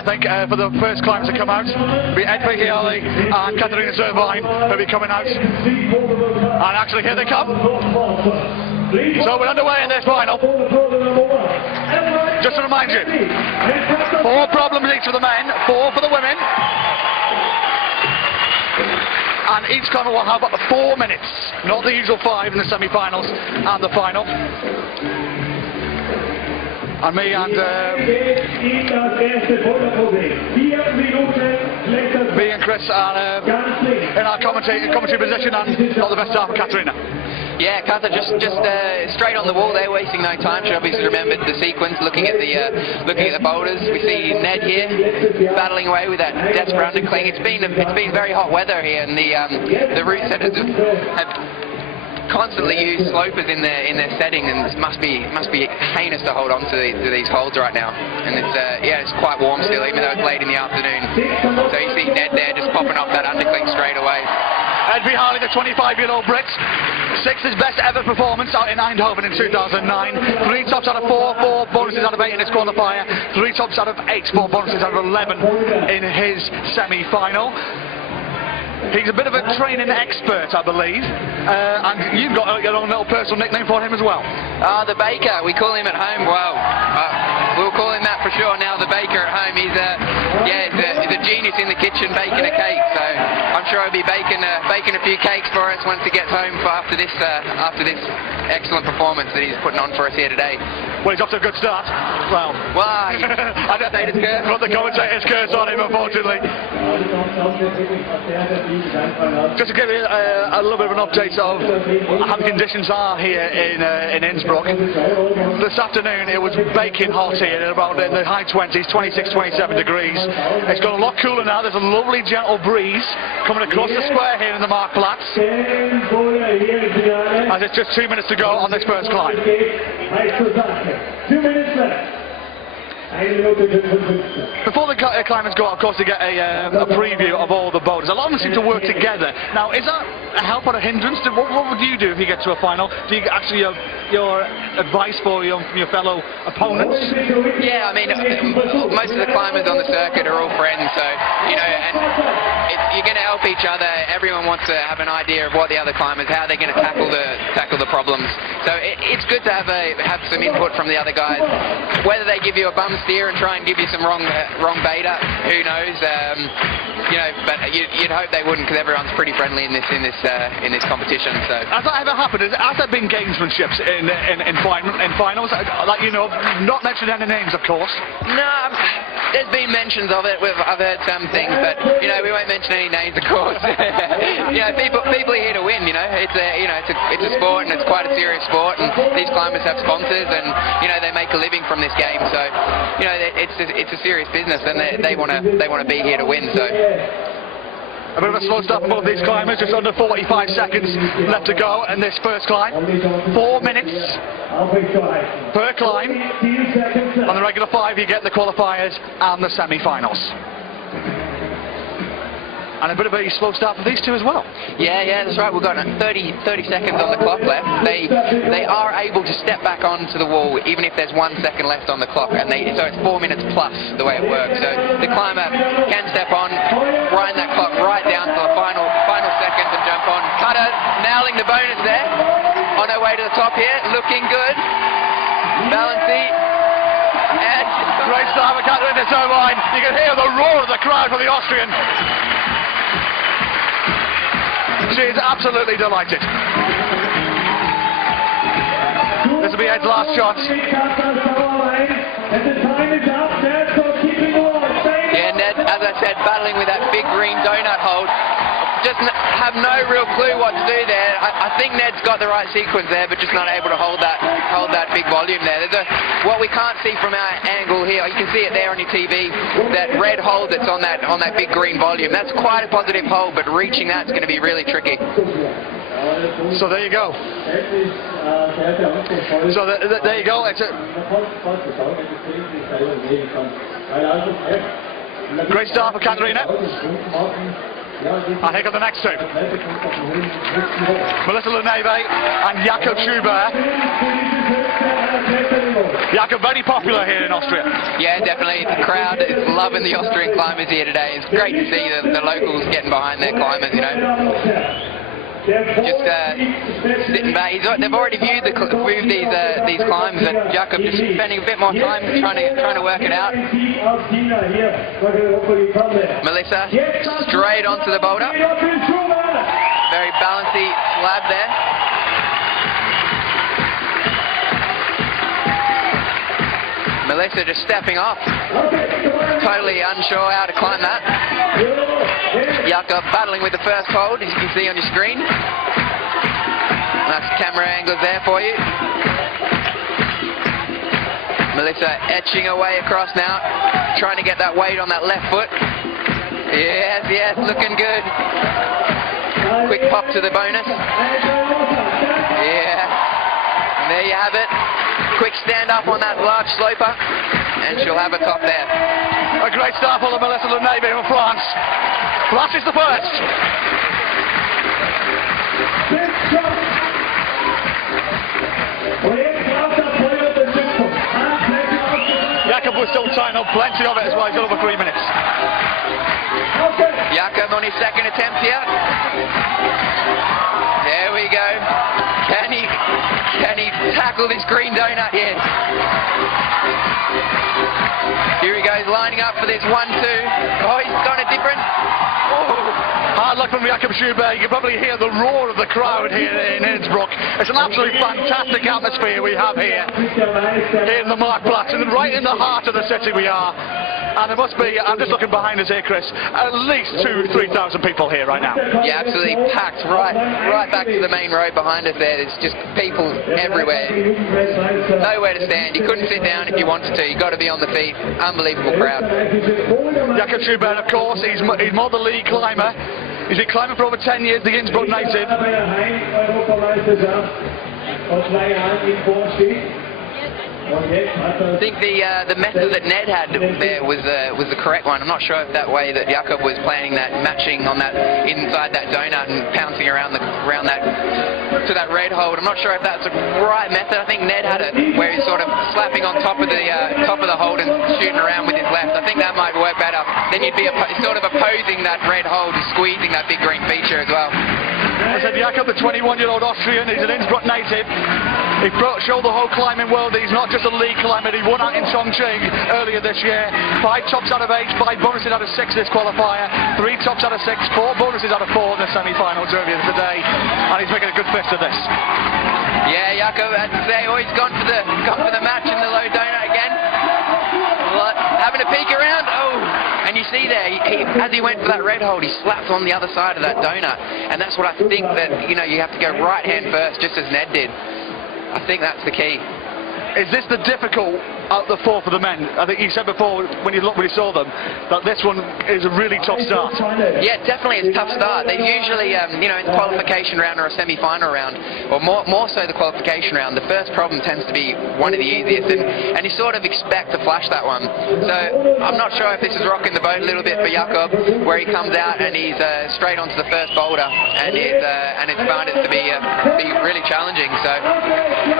I think for the first climbers to come out, it'll be Ed Hiali and Katarina Zervine who'll be coming out. And actually here they come. So we're underway in this final. Just to remind you, 4 problems each for the men, 4 for the women. And each climber will have 4 minutes, not the usual 5 in the semi-finals and the final. And me and Chris are in our commentary position, and not the best half of Katarina. Yeah, Kata just straight on the wall there, wasting no time. She obviously remembered the sequence, looking at the boulders. We see Ned here battling away with that desperate undercling. It's been very hot weather here, and the route setters have constantly used slopers in their setting, and it must be heinous to hold on to these holds right now. And it's quite warm still, even though it's late in the afternoon. So you see Ned there just popping off that undercling straight away. Ed Hiali, the 25-year-old Brit, 6th his best ever performance out in Eindhoven in 2009. 3 tops out of 4, 4 bonuses out of 8 in his qualifier, 3 tops out of 8, 4 bonuses out of 11 in his semi-final. He's a bit of a training expert, I believe, and you've got your own little personal nickname for him as well. The Baker, we call him at home. Well, we'll call him that for sure now, the Baker at home. He's a genius in the kitchen baking a cake, so I'm sure he'll be baking a few cakes for us once he gets home after this excellent performance that he's putting on for us here today. Well, he's off to a good start. Well, I don't think it's good. Got the commentator's curse on him, unfortunately. Just to give you a little bit of an update of how the conditions are here in Innsbruck. This afternoon it was baking hot here, about in the high 20s, 26, 27 degrees. It's got a lot cooler now. There's a lovely gentle breeze coming across the square here in the Marktplatz. And it's just 2 minutes to go on this first climb. 2 minutes left. Before the climbers go out, of course, to get a preview of all the boulders. A lot of them seem to work together. Now, is that a help or a hindrance? What would you do if you get to a final? Do you actually your advice for your fellow opponents? Yeah, I mean, most of the climbers on the circuit are all friends, so and you're going to help each other. Everyone wants to have an idea of what the other climbers, how they're going to tackle the problems. So it's good to have some input from the other guys. Whether they give you a bum steer and try and give you some wrong beta, who knows? But you'd hope they wouldn't, because everyone's pretty friendly in this competition. So has that ever happened? Has there been gamesmanships in finals? Like, not mentioning any names, of course. No, there's been mentions of it. I've heard some things, but we won't mention any names, of course. People are here to win. It's a sport, and it's quite a serious sport, and these climbers have sponsors, and they make a living from this game. So it's a serious business, and they want to be here to win. So a bit of a slow start for both these climbers, just under 45 seconds left to go in this first climb. 4 minutes per climb. On the regular 5 you get the qualifiers and the semi-finals. And a bit of a slow start for these two as well. Yeah, that's right. We've got 30 seconds on the clock left. They are able to step back onto the wall even if there's 1 second left on the clock, and so it's 4 minutes plus the way it works. So the climber can step on, wind that clock right down to the final seconds and jump on. Cutter nailing the bonus there. On her way to the top here, looking good. Balancy. And great start for Katarina Zervine. You can hear the roar of the crowd for the Austrian. She is absolutely delighted. This will be Ed's last shot. Yeah, Ned, as I said, battling with that big green donut hold. Just have no real clue what to do there. I think Ned's got the right sequence there, but just not able to hold that big volume there. What we can't see from our angle here, you can see it there on your TV, that red hold that's on that big green volume. That's quite a positive hold, but reaching that's going to be really tricky. So there you go. So there you go. It's a great start for Katarina. I think of the next two. Melissa Leneve and Jakob Schubert. Jakob, very popular here in Austria. Yeah, definitely. The crowd is loving the Austrian climbers here today. It's great to see the locals getting behind their climbers, you know. Just sitting back. They've already viewed these climbs, and Jakob just spending a bit more time trying to work it out. Melissa straight onto the boulder. Very bouncy slab there. Melissa just stepping off. Totally unsure how to climb that. Jakob battling with the first hold, as you can see on your screen. Nice camera angles there for you. Melissa etching away across now, trying to get that weight on that left foot. Yes, yes, looking good. Quick pop to the bonus. Yeah, and there you have it. Quick stand up on that large sloper, and she'll have a top there. A great start for Melissa Leneve from France. France is the first. Jakob was still tying up plenty of it as well. He's got over 3 minutes. Jakob on his second attempt here. There we go. Can he tackle this green donut here? Here he goes, lining up for this 1-2. Oh, he's done a different. Oh. Hard luck from Jakob Schubert. You can probably hear the roar of the crowd here in Innsbruck. It's an absolutely fantastic atmosphere we have here in the Marktplatz, and right in the heart of the city we are. And there must be, I'm just looking behind us here, Chris, at least 2,000-3,000 people here right now. Yeah, absolutely packed right back to the main road behind us there. There's just people everywhere. Nowhere to stand. You couldn't sit down if you wanted to. You've got to be on the feet. Unbelievable crowd. Jakob Schubert, of course, he's more the lead climber. He's been climbing for over 10 years, the Innsbruck native. I think the method that Ned had there was the correct one. I'm not sure if that way that Jakob was planning that, matching on that inside that donut and pouncing around that to that red hold. I'm not sure if that's the right method. I think Ned had it where he's sort of slapping on top of the hold and shooting around with his left. I think that might work better. Then you'd be sort of opposing that red hold and squeezing that big green feature as well. I said Jakob, the 21-year-old Austrian, he's an Innsbruck native. He showed the whole climbing world that he's not just a league climber. He won out in Chongqing earlier this year. 5 tops out of 8, 5 bonuses out of 6 this qualifier, 3 tops out of 6, 4 bonuses out of 4 in the semi-finals earlier today, and he's making a good fist of this. Yeah, Jakob had to say, oh, he's gone for the match in the low donut again. Having a peek around, oh, and you see there, as he went for that red hold, he slapped on the other side of that donut, and that's what I think that, you know, you have to go right hand first, just as Ned did. I think that's the key. Is this the difficult out the 4 for the men? I think you said before when you saw them that this one is a really tough start. Yeah, definitely it's a tough start. They usually, you know, in the qualification round or a semi-final round, or more so the qualification round, the first problem tends to be one of the easiest, and you sort of expect to flash that one. So I'm not sure if this is rocking the boat a little bit for Jakob, where he comes out and he's straight onto the first boulder, and it's found it to be really challenging. So,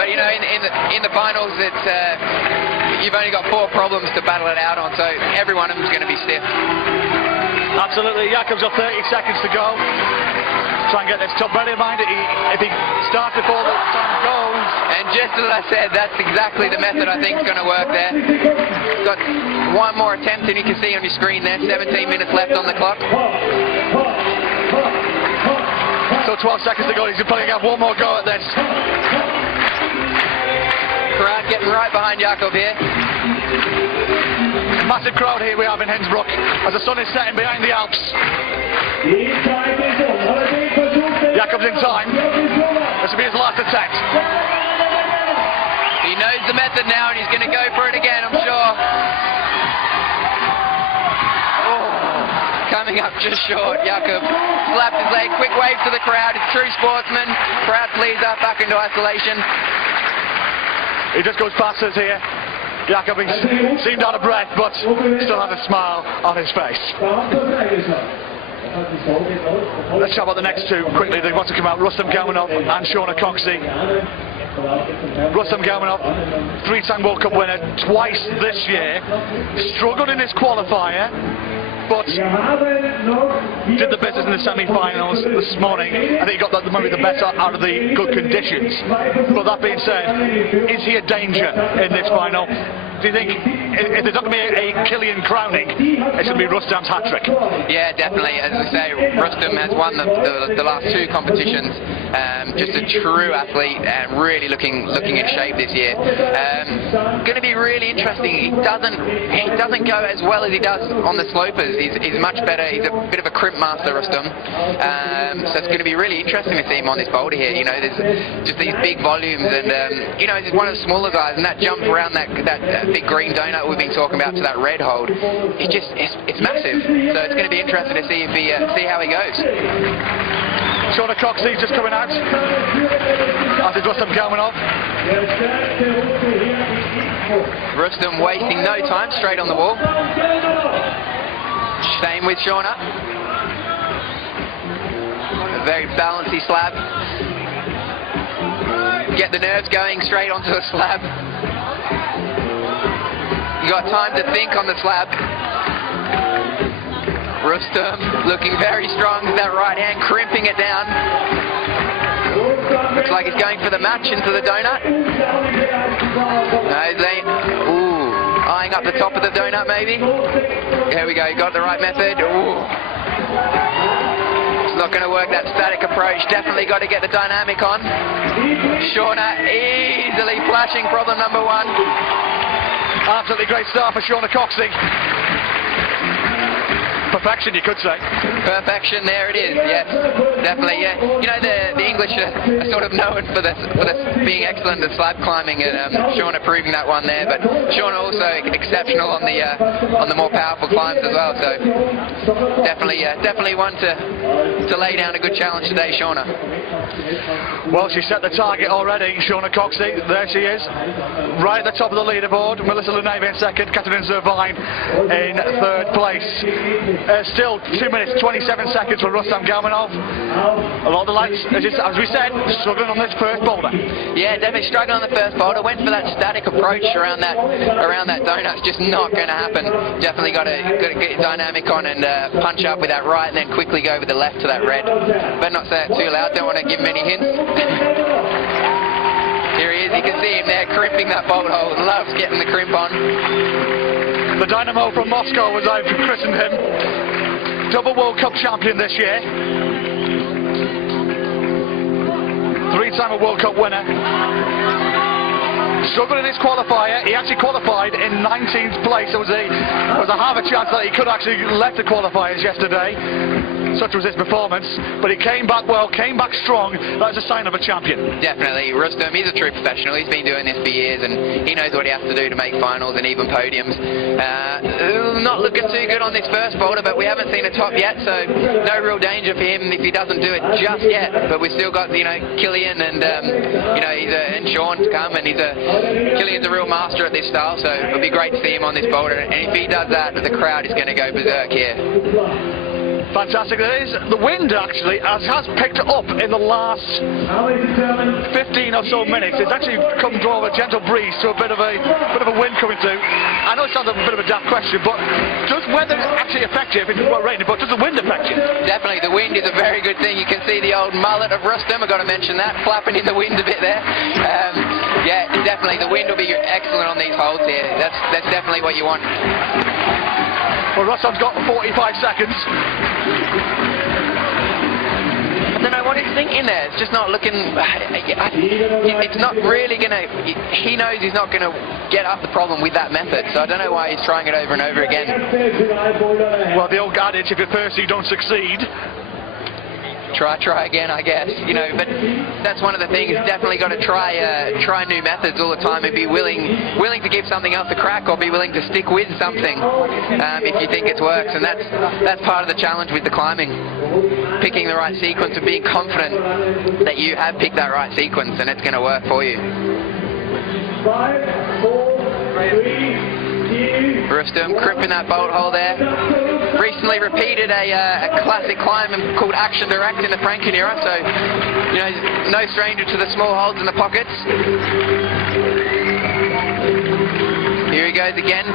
but you know, in the finals, it's you've only got 4 problems to battle it out on, so every one of them is going to be stiff. Absolutely. Jakob's got 30 seconds to go. Try and get this top. Bear in mind, if he starts before the time goes. And just as I said, that's exactly the method I think is going to work there. Got one more attempt, and you can see on your screen there, 17 minutes left on the clock. So 12 seconds to go. He's probably going to have one more go at this. Crowd getting right behind Jakob here. Massive crowd here we have in Innsbruck as the sun is setting behind the Alps. Jakob's in time. This will be his last attempt. He knows the method now and he's going to go for it again, I'm sure. Oh, coming up just short. Jakob slapped his leg. Quick wave to the crowd. It's true sportsman. Crowd flees up back into isolation. He just goes past us here. Jakob seemed out of breath, but still had a smile on his face. Let's chat about the next 2 quickly. They want to come out. Rustam Kamanov and Shauna Coxey. Rustam Galmanov, three-time World Cup winner, twice this year, struggled in his qualifier, but did the business in the semi-finals this morning. I think he got maybe the better out of the good conditions. But that being said, is he a danger in this final? Do you think if there's not going to be a Killian crowning, it's going to be Rustam's hat-trick? Yeah, definitely. As I say, Rustam has won the last two competitions. Just a true athlete and really looking in shape this year. Going to be really interesting. He doesn't go as well as he does on the slopers. He's much better. He's a bit of a crimp master, Rustam. So it's going to be really interesting to see him on this boulder here. You know, there's just these big volumes, and you know, he's one of the smaller guys, and that jump around that big green donut we've been talking about to that red hold, it's massive. So it's going to be interesting to see see how he goes. Shauna Coxey's just coming out after Rustam Galmanov. Rustam wasting no time, straight on the wall. Same with Shauna. A very balancy slab. Get the nerves going, straight onto the slab. You got time to think on the slab. Rustam looking very strong with that right hand, crimping it down. Looks like he's going for the match into the donut. No, eyeing up the top of the donut maybe. There we go, he got the right method. Ooh. It's not going to work, that static approach. Definitely got to get the dynamic on. Shauna easily flashing problem number one. Absolutely great start for Shauna Coxey. Perfection, you could say. Perfection, there it is, yes, definitely, yeah. You know, the English are sort of known for this being excellent at slab climbing, and Shauna proving that one there, but Shauna also exceptional on the more powerful climbs as well, so definitely one to lay down a good challenge today, Shauna. Well, she set the target already, Shauna Coxey. There she is, right at the top of the leaderboard. Melissa Luneve in second, Catherine Zervine in third place. Still 2 minutes 27 seconds for Rustam Galmanov. A lot of the lads, as we said, struggling on this first boulder. Yeah, definitely struggling on the first boulder. Went for that static approach around that donut. It's just not going to happen. Definitely got to get dynamic on and punch up with that right, and then quickly go with the left to that red. Better not say it too loud. Don't want to give him any hints. Here he is. You can see him there crimping that bolt hole. Loves getting the crimp on. The Dynamo from Moscow, as I've christened him. Double World Cup champion this year. Three-time World Cup winner. Struggled in his qualifier. He actually qualified in 19th place. There was a half a chance that he could actually left the qualifiers yesterday. Such was his performance, but he came back well, came back strong. That's a sign of a champion. Definitely. Rustam, he's a true professional. He's been doing this for years, and he knows what he has to do to make finals and even podiums. Not looking too good on this first boulder, but we haven't seen a top yet, so no real danger for him if he doesn't do it just yet. But we've still got, you know, Killian and and Sean to come, and Killian's a real master at this style, so it'll be great to see him on this boulder. And if he does that, the crowd is going to go berserk here. Fantastic. It is. The wind actually has picked up in the last 15 or so minutes. It's actually come to a gentle breeze to a bit of a wind coming through. I know it sounds like a bit of a daft question, but does weather actually affect you if it's raining? But does the wind affect you? Definitely, the wind is a very good thing. You can see the old mullet of Rustam. I've got to mention that, flapping in the wind a bit there. Yeah, definitely, the wind will be excellent on these holes here. That's definitely what you want. Well, Rustam's got 45 seconds. I don't know what he's thinking there. It's just not looking. It's not really going to. He knows he's not going to get up the problem with that method. So I don't know why he's trying it over and over again. Well, the old adage, if you're thirsty, you don't succeed. Try again, I guess, you know, but that's one of the things. Definitely got to try new methods all the time and be willing to give something else a crack, or be willing to stick with something if you think it works. And that's part of the challenge with the climbing, picking the right sequence and being confident that you have picked that right sequence and it's going to work for you. 5, 4, 3, 2. Rustam crimping that bolt hole there. 3 recently repeated a classic climb called Action Direct in the Frankenera, so you know, no stranger to the small holds in the pockets. Here he goes again,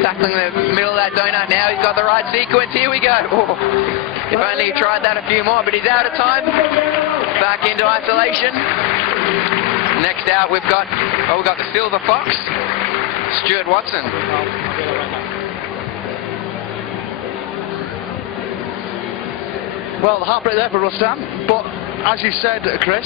tackling the middle of that donut now. He's got the right sequence. Here we go. Oh, if only he tried that a few more, but he's out of time. Back into isolation. Next out we've got the Silver Fox, Stuart Watson. Well, the heartbreak there for Rustam, but as you said, Chris,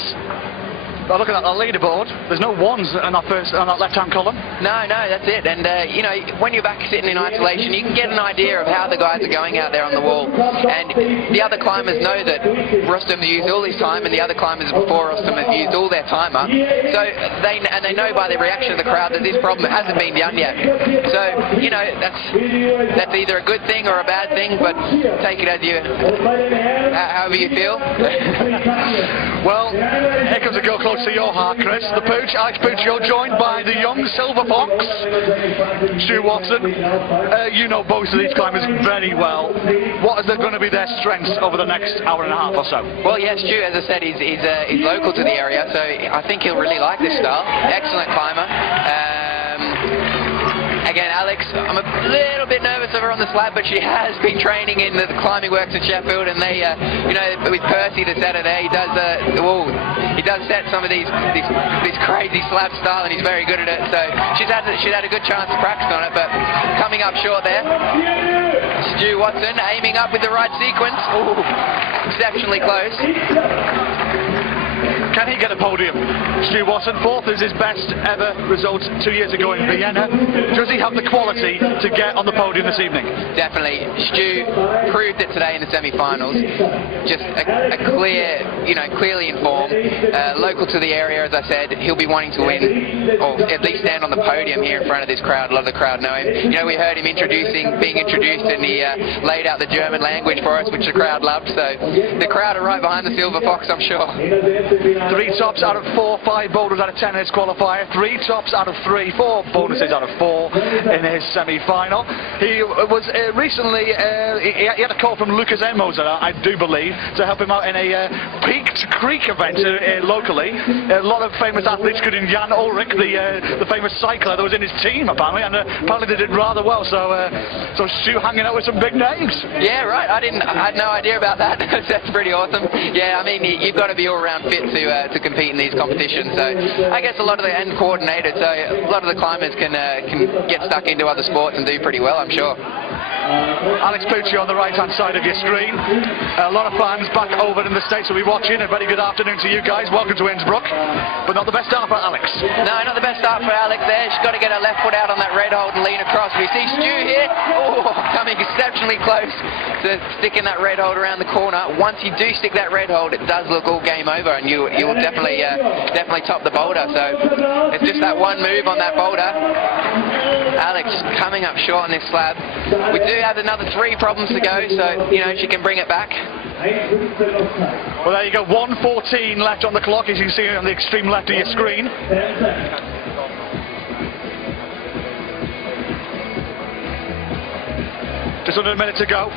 looking at the leaderboard, there's no ones on that left-hand column. No, that's it. And you know, when you're back sitting in isolation, you can get an idea of how the guys are going out there on the wall. And the other climbers know that Rustam used all his time, and the other climbers before Rustam have used all their time up. So they know by the reaction of the crowd that this problem hasn't been done yet. So you know, that's either a good thing or a bad thing, but take it as however you feel. Well, here comes a go close to your heart, Chris. The Pooch, Alex Pooch, you're joined by the young Silver Fox, Stu Watson. You know both of these climbers very well. What is going to be their strengths over the next hour and a half or so? Well, yes, Stu, as I said, he's local to the area, so I think he'll really like this style. Excellent climber. Again, Alex, I'm a little bit nervous of her on the slab, but she has been training in the climbing works in Sheffield, and they, you know, with Percy that's out of there, he does set some of these crazy slab style, and he's very good at it. So she's had a good chance to practice on it, but coming up short there. Stu Watson aiming up with the right sequence. Ooh, exceptionally close. Can he get a podium? Stu Watson, fourth is his best ever result 2 years ago in Vienna. Does he have the quality to get on the podium this evening? Definitely. Stu proved it today in the semi-finals. Just a clear, you know, clearly informed. Local to the area, as I said, he'll be wanting to win, or at least stand on the podium here in front of this crowd. A lot of the crowd know him. You know, we heard him being introduced, and he laid out the German language for us, which the crowd loved. So the crowd are right behind the Silver Fox, I'm sure. 3 tops out of 4, 5 boulders out of 10 in his qualifier, 3 tops out of 3, 4 bonuses out of 4 in his semi-final. He was recently, he had a call from Lucas Enmoser, I do believe, to help him out in a Peaked Creek event locally. A lot of famous athletes, including Jan Ulrich, the famous cycler that was in his team apparently, and apparently they did rather well. So Stu hanging out with some big names. Yeah, right. I had no idea about that. That's pretty awesome. Yeah, I mean, you've got to be all around fit to compete in these competitions. So I guess a lot of and coordinated. So a lot of the climbers can get stuck into other sports and do pretty well, I'm sure. Alex Pucci on the right-hand side of your screen. A lot of fans back over in the States will be watching. A very good afternoon to you guys. Welcome to Innsbruck. But not the best start for Alex. No, not the best start for Alex there. She's got to get her left foot out on that red hold and lean across. We see Stu here. Oh, coming exceptionally close to sticking that red hold around the corner. Once you do stick that red hold, it does look all game over, and you'll definitely top the boulder. So it's just that one move on that boulder. Alex coming up short on this slab. We do have another 3 problems to go, so you know she can bring it back. Well, there you go, 1:14 left on the clock, as you can see on the extreme left of your screen. Just under a minute to go.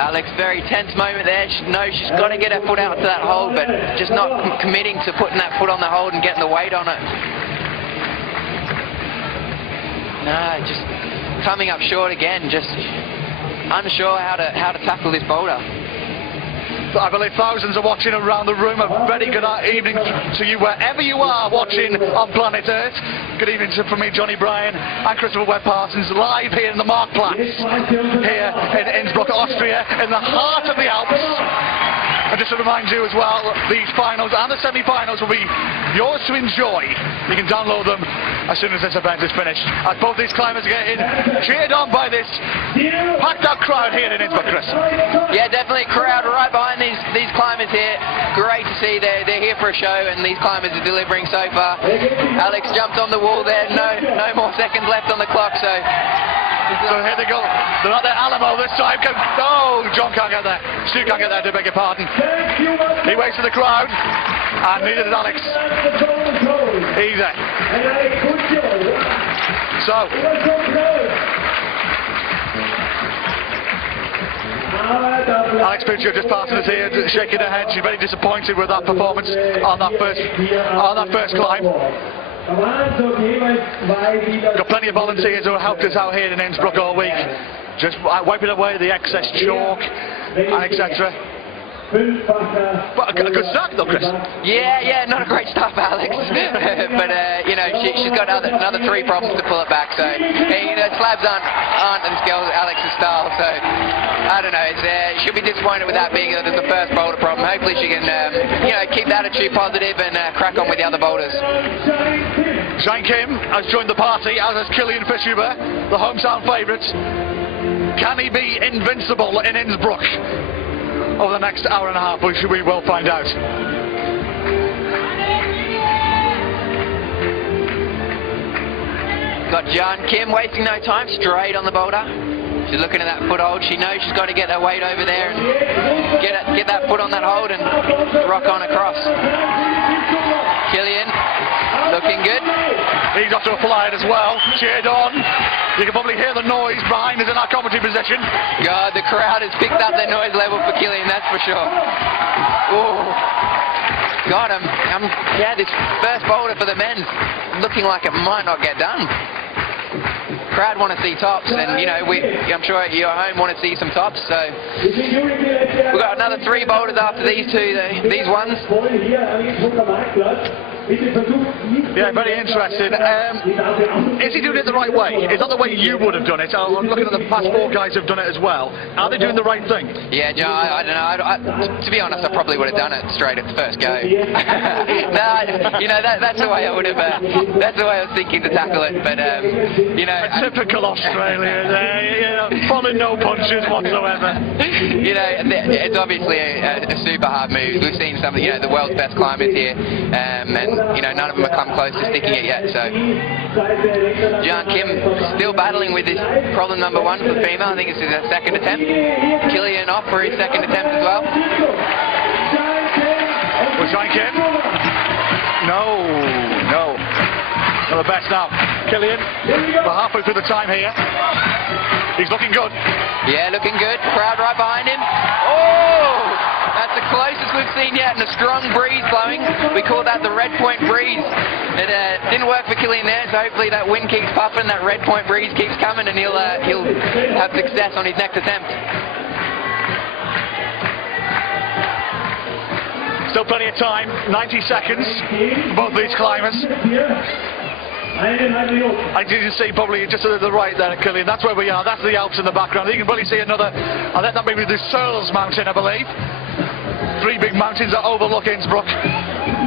Alex, very tense moment there. She knows she's got to get her foot out to that hold, but just not committing to putting that foot on the hold and getting the weight on it. No, just coming up short again, just unsure how to tackle this boulder. I believe thousands are watching around the room. A very good evening to you wherever you are watching on planet Earth. Good evening from me, Johnny Bryan, and Christopher Webb Parsons, live here in the Marktplatz, here in Innsbruck, Austria, in the heart of the Alps. And just to remind you as well, these finals and the semi-finals will be yours to enjoy. You can download them as soon as this event is finished. As both these climbers are getting cheered on by this packed out crowd here in Innsbruck, Chris. Yeah, definitely a crowd right behind these climbers here. Great to see they're here for a show, and these climbers are delivering so far. Alex jumped on the wall there, no more seconds left on the clock, so So here they go. They're at their Alamo this time. Oh, John can't get there. Stu can't get there, to beg your pardon. He waits for the crowd. And neither did Alex. Either. So. Alex Puccio just passing us here, shaking her head. She's very disappointed with that performance on that first climb. Got plenty of volunteers who have helped us out here in Innsbruck all week, just wiping away the excess chalk and etc. But a good start though, Chris. Yeah, not a great start for Alex. But you know, she's got another 3 problems to pull it back. So you know, slabs aren't this girl Alex's style. So I don't know. She'll be disappointed with that being the first boulder problem. Hopefully she can you know, keep the attitude positive and crack on with the other boulders. Shane Kim has joined the party, as has Killian Fishuber, the hometown favourite. Can he be invincible in Innsbruck over the next hour and a half? We will find out. Got John Kim wasting no time, straight on the boulder. She's looking at that foothold. She knows she's got to get her weight over there and get that foot on that hold and rock on across. Killian looking good. He's off to a fly as well. Cheered on. You can probably hear the noise behind us in our commentary position. God, the crowd has picked up their noise level for Killian, that's for sure. Oh, God, yeah, this first boulder for the men looking like it might not get done. Crowd want to see tops, and you know, I'm sure you at home want to see some tops. So we've got another 3 boulders after these ones. Yeah, very interesting. Is he doing it the right way? Is that the way you would have done it? I'm looking at the past 4 guys who've done it as well. Are they doing the right thing? Yeah, Joe, I don't know. To be honest, I probably would have done it straight at the first go. No, you know, that's the way I would have. That's the way I was thinking to tackle it. But you know, typical Australian, you know, pulling no punches whatsoever. You know, it's obviously a super hard move. We've seen some of the world's best climbers here, and you know, none of them have come close to sticking it yet. So John Kim still battling with this problem number 1 for the female. I think this is her 2nd attempt. Killian off for his 2nd attempt as well. Was John Kim? No. Not the best now. Killian, we're halfway through the time here. He's looking good. Yeah, looking good. Crowd right behind him. Oh! That's the closest we've seen yet, and a strong breeze blowing. We call that the red point breeze. It didn't work for Killian there, so hopefully that wind keeps puffing, that red point breeze keeps coming, and he'll have success on his next attempt. Still plenty of time, 90 seconds for both these climbers. I didn't see probably just to the right there, Killian. That's where we are. That's the Alps in the background. You can probably see another. I think that may be the Searles Mountain, I believe. 3 big mountains that overlook Innsbruck.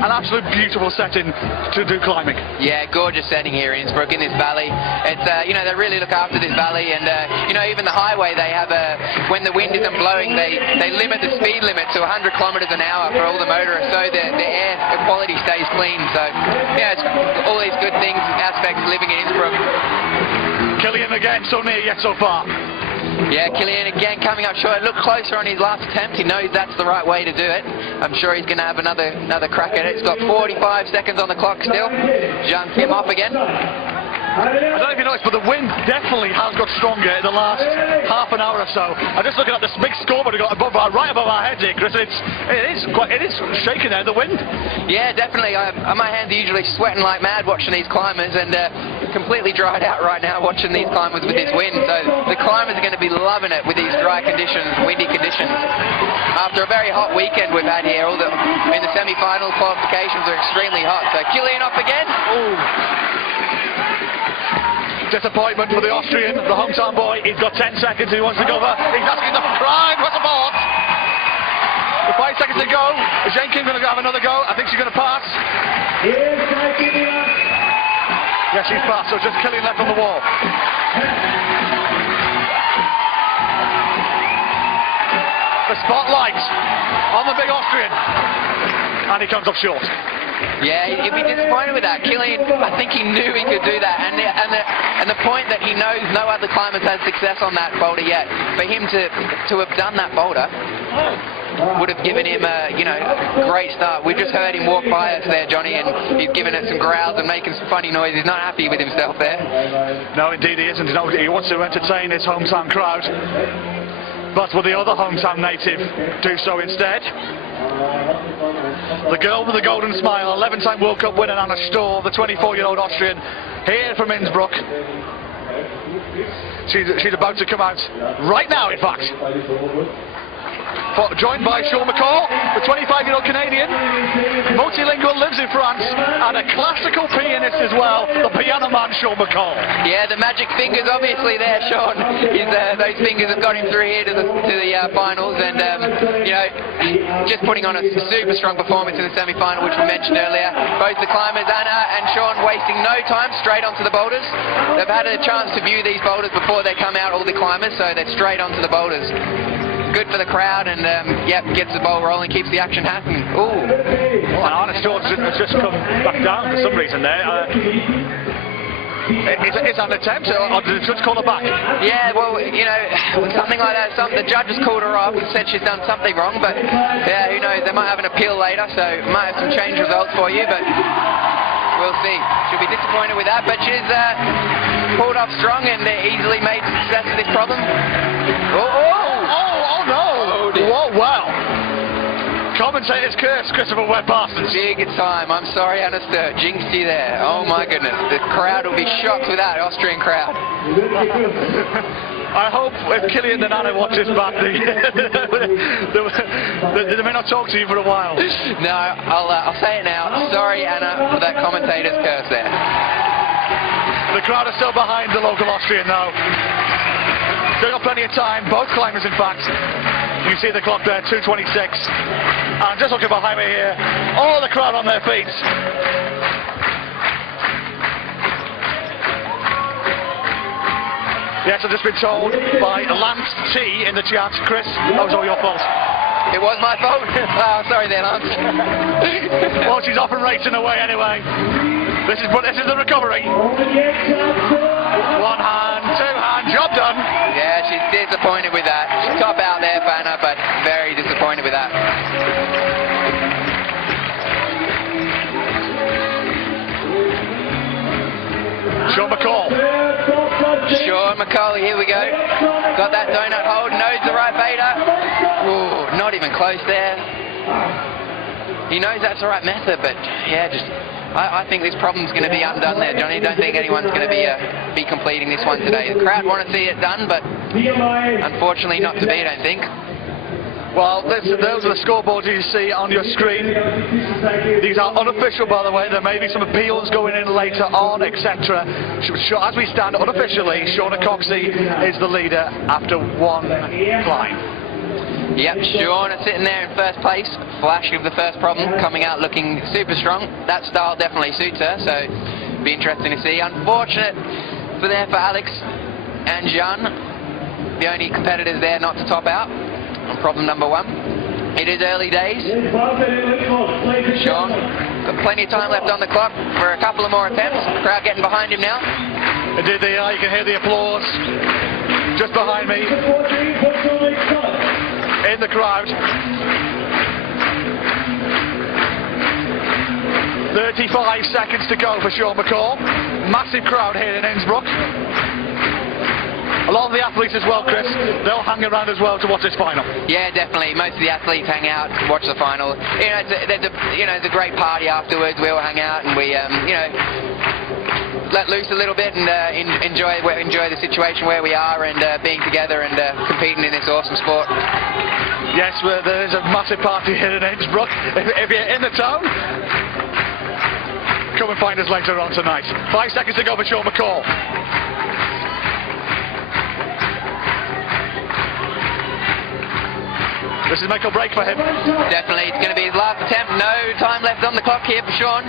An absolute beautiful setting to do climbing. Yeah, gorgeous setting here in Innsbruck, in this valley. It's you know, they really look after this valley, and you know, even the highway, they have when the wind isn't blowing, they limit the speed limit to 100 kilometers an hour for all the motorists, so the air quality stays clean. So yeah, it's all these good things, aspects of living in Innsbruck. Killian again, so near yet so far. Yeah, Killian again coming up short. Looked closer on his last attempt. He knows that's the right way to do it. I'm sure he's going to have another crack at it. He's got 45 seconds on the clock still. John Kim off again. I don't know if you noticed, but the wind definitely has got stronger in the last half an hour or so. I'm just looking at this big scoreboard we've got right above our heads here, Chris. It is shaking there, the wind. Yeah, definitely. My hands are usually sweating like mad watching these climbers, and completely dried out right now watching these climbers with this wind. So the climbers are going to be loving it with these dry conditions, windy conditions. After a very hot weekend we've had here, in the semi-final qualifications are extremely hot. So Killian off again. Ooh. Disappointment for the Austrian, the hometown boy. He's got 10 seconds. He wants to go over. He's asking the crowd for support. With 5 seconds to go. Is Jane Kim going to have another go? I think she's going to pass. Yes, she's passed. So just Killian left on the wall. The spotlight on the big Austrian. And he comes up short. Yeah, he'd be disappointed with that. Killian, I think he knew he could do that, and the point that he knows no other climbers had success on that boulder yet. For him to have done that boulder would have given him a great start. We just heard him walk by us there, Johnny, and he's giving it some growls and making some funny noise. He's not happy with himself there. No, indeed he isn't. No, he wants to entertain his hometown crowd. But will the other hometown native do so instead? The girl with the golden smile, 11-time World Cup winner Anna Storr, the 24-year-old Austrian, here from Innsbruck. She's about to come out right now, in fact. Joined by Sean McCall, the 25-year-old Canadian, multilingual, lives in France, and a classical pianist as well, the piano man Sean McCall. Yeah, the magic fingers obviously there, Sean. Those fingers have got him through here to the finals, and just putting on a super strong performance in the semi-final, which we mentioned earlier. Both the climbers, Anna and Sean, wasting no time, straight onto the boulders. They've had a chance to view these boulders before they come out, all the climbers, so they're straight onto the boulders. Good for the crowd, and gets the ball rolling, keeps the action happening. Ooh. And Anna Storr has just come back down for some reason there. Is that an attempt, or did the judge call her back? Yeah, well, something like that. The judge has called her off and said she's done something wrong, but yeah, who knows? They might have an appeal later, so might have some change results for you, but we'll see. She'll be disappointed with that, but she's pulled off strong and easily made success of this problem. Whoa, wow. Commentator's curse, Christopher Webb-Parsons. Big time. I'm sorry, Anna Storr. Jinxed you there. Oh my goodness. The crowd will be shocked with that, Austrian crowd. I hope if Killian and Anna watch this back, they may not talk to you for a while. No, I'll say it now. Sorry, Anna, for that commentator's curse there. The crowd are still behind the local Austrian now. Still got plenty of time, both climbers in fact. You see the clock there, 2:26. And just looking behind me here, all the crowd on their feet. Yes, I've just been told by Lance T in the chat, Chris, that was all your fault. It was my fault? Oh, sorry there, Lance. Well, she's off and racing away anyway. This is the recovery. One hand, two hand, job done. Yeah, she's disappointed with that. She's top out there for Anna, but very disappointed with that. Sean McCall. Sean McCall, here we go. Got that donut hold, knows the right beta. Ooh, not even close there. He knows that's the right method, but yeah, I think this problem's going to be undone there, Johnny. Don't think anyone's going to be completing this one today. The crowd want to see it done, but unfortunately not to be, I don't think. Well, those are the scoreboards you see on your screen. These are unofficial, by the way. There may be some appeals going in later on, etc. As we stand unofficially, Shauna Coxey is the leader after one climb. Yep, Shauna sitting there in first place. Flash of the first problem, coming out looking super strong. That style definitely suits her, so it'll be interesting to see. Unfortunate for Alex and Jean, the only competitors there not to top out on problem number one. It is early days. Sean got plenty of time left on the clock for a couple of more attempts. Crowd getting behind him now. Indeed they are. You can hear the applause just behind me in the crowd. 35 seconds to go for Sean McCall. Massive crowd here in Innsbruck. A lot of the athletes as well, Chris, they'll hang around as well to watch this final. Yeah, definitely. Most of the athletes hang out, watch the final. There's a great party afterwards. We all hang out and we, let loose a little bit and enjoy the situation where we are and being together and competing in this awesome sport. Yes, there is a massive party here in Innsbruck. If you're in the town, come and find us later on tonight. 5 seconds to go for Sean McCall. This is make or break for him. Definitely, it's going to be his last attempt. No time left on the clock here for Sean.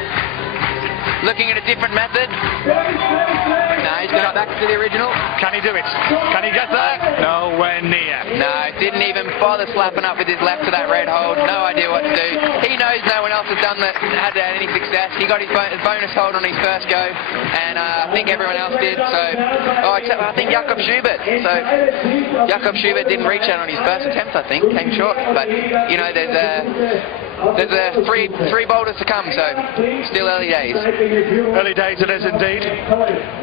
Looking at a different method. No, he's going back to the original. Can he do it? Can he get there? Nowhere near. No, didn't even bother slapping up with his left to that red hold. No idea what to do. He knows no one else has done that, had any success. He got his bonus hold on his first go, and I think everyone else did. So, except I think Jakob Schubert. So Jakob Schubert didn't reach out on his first attempt. I think came short, but you know there's three boulders to come, so still early days. Early days it is indeed.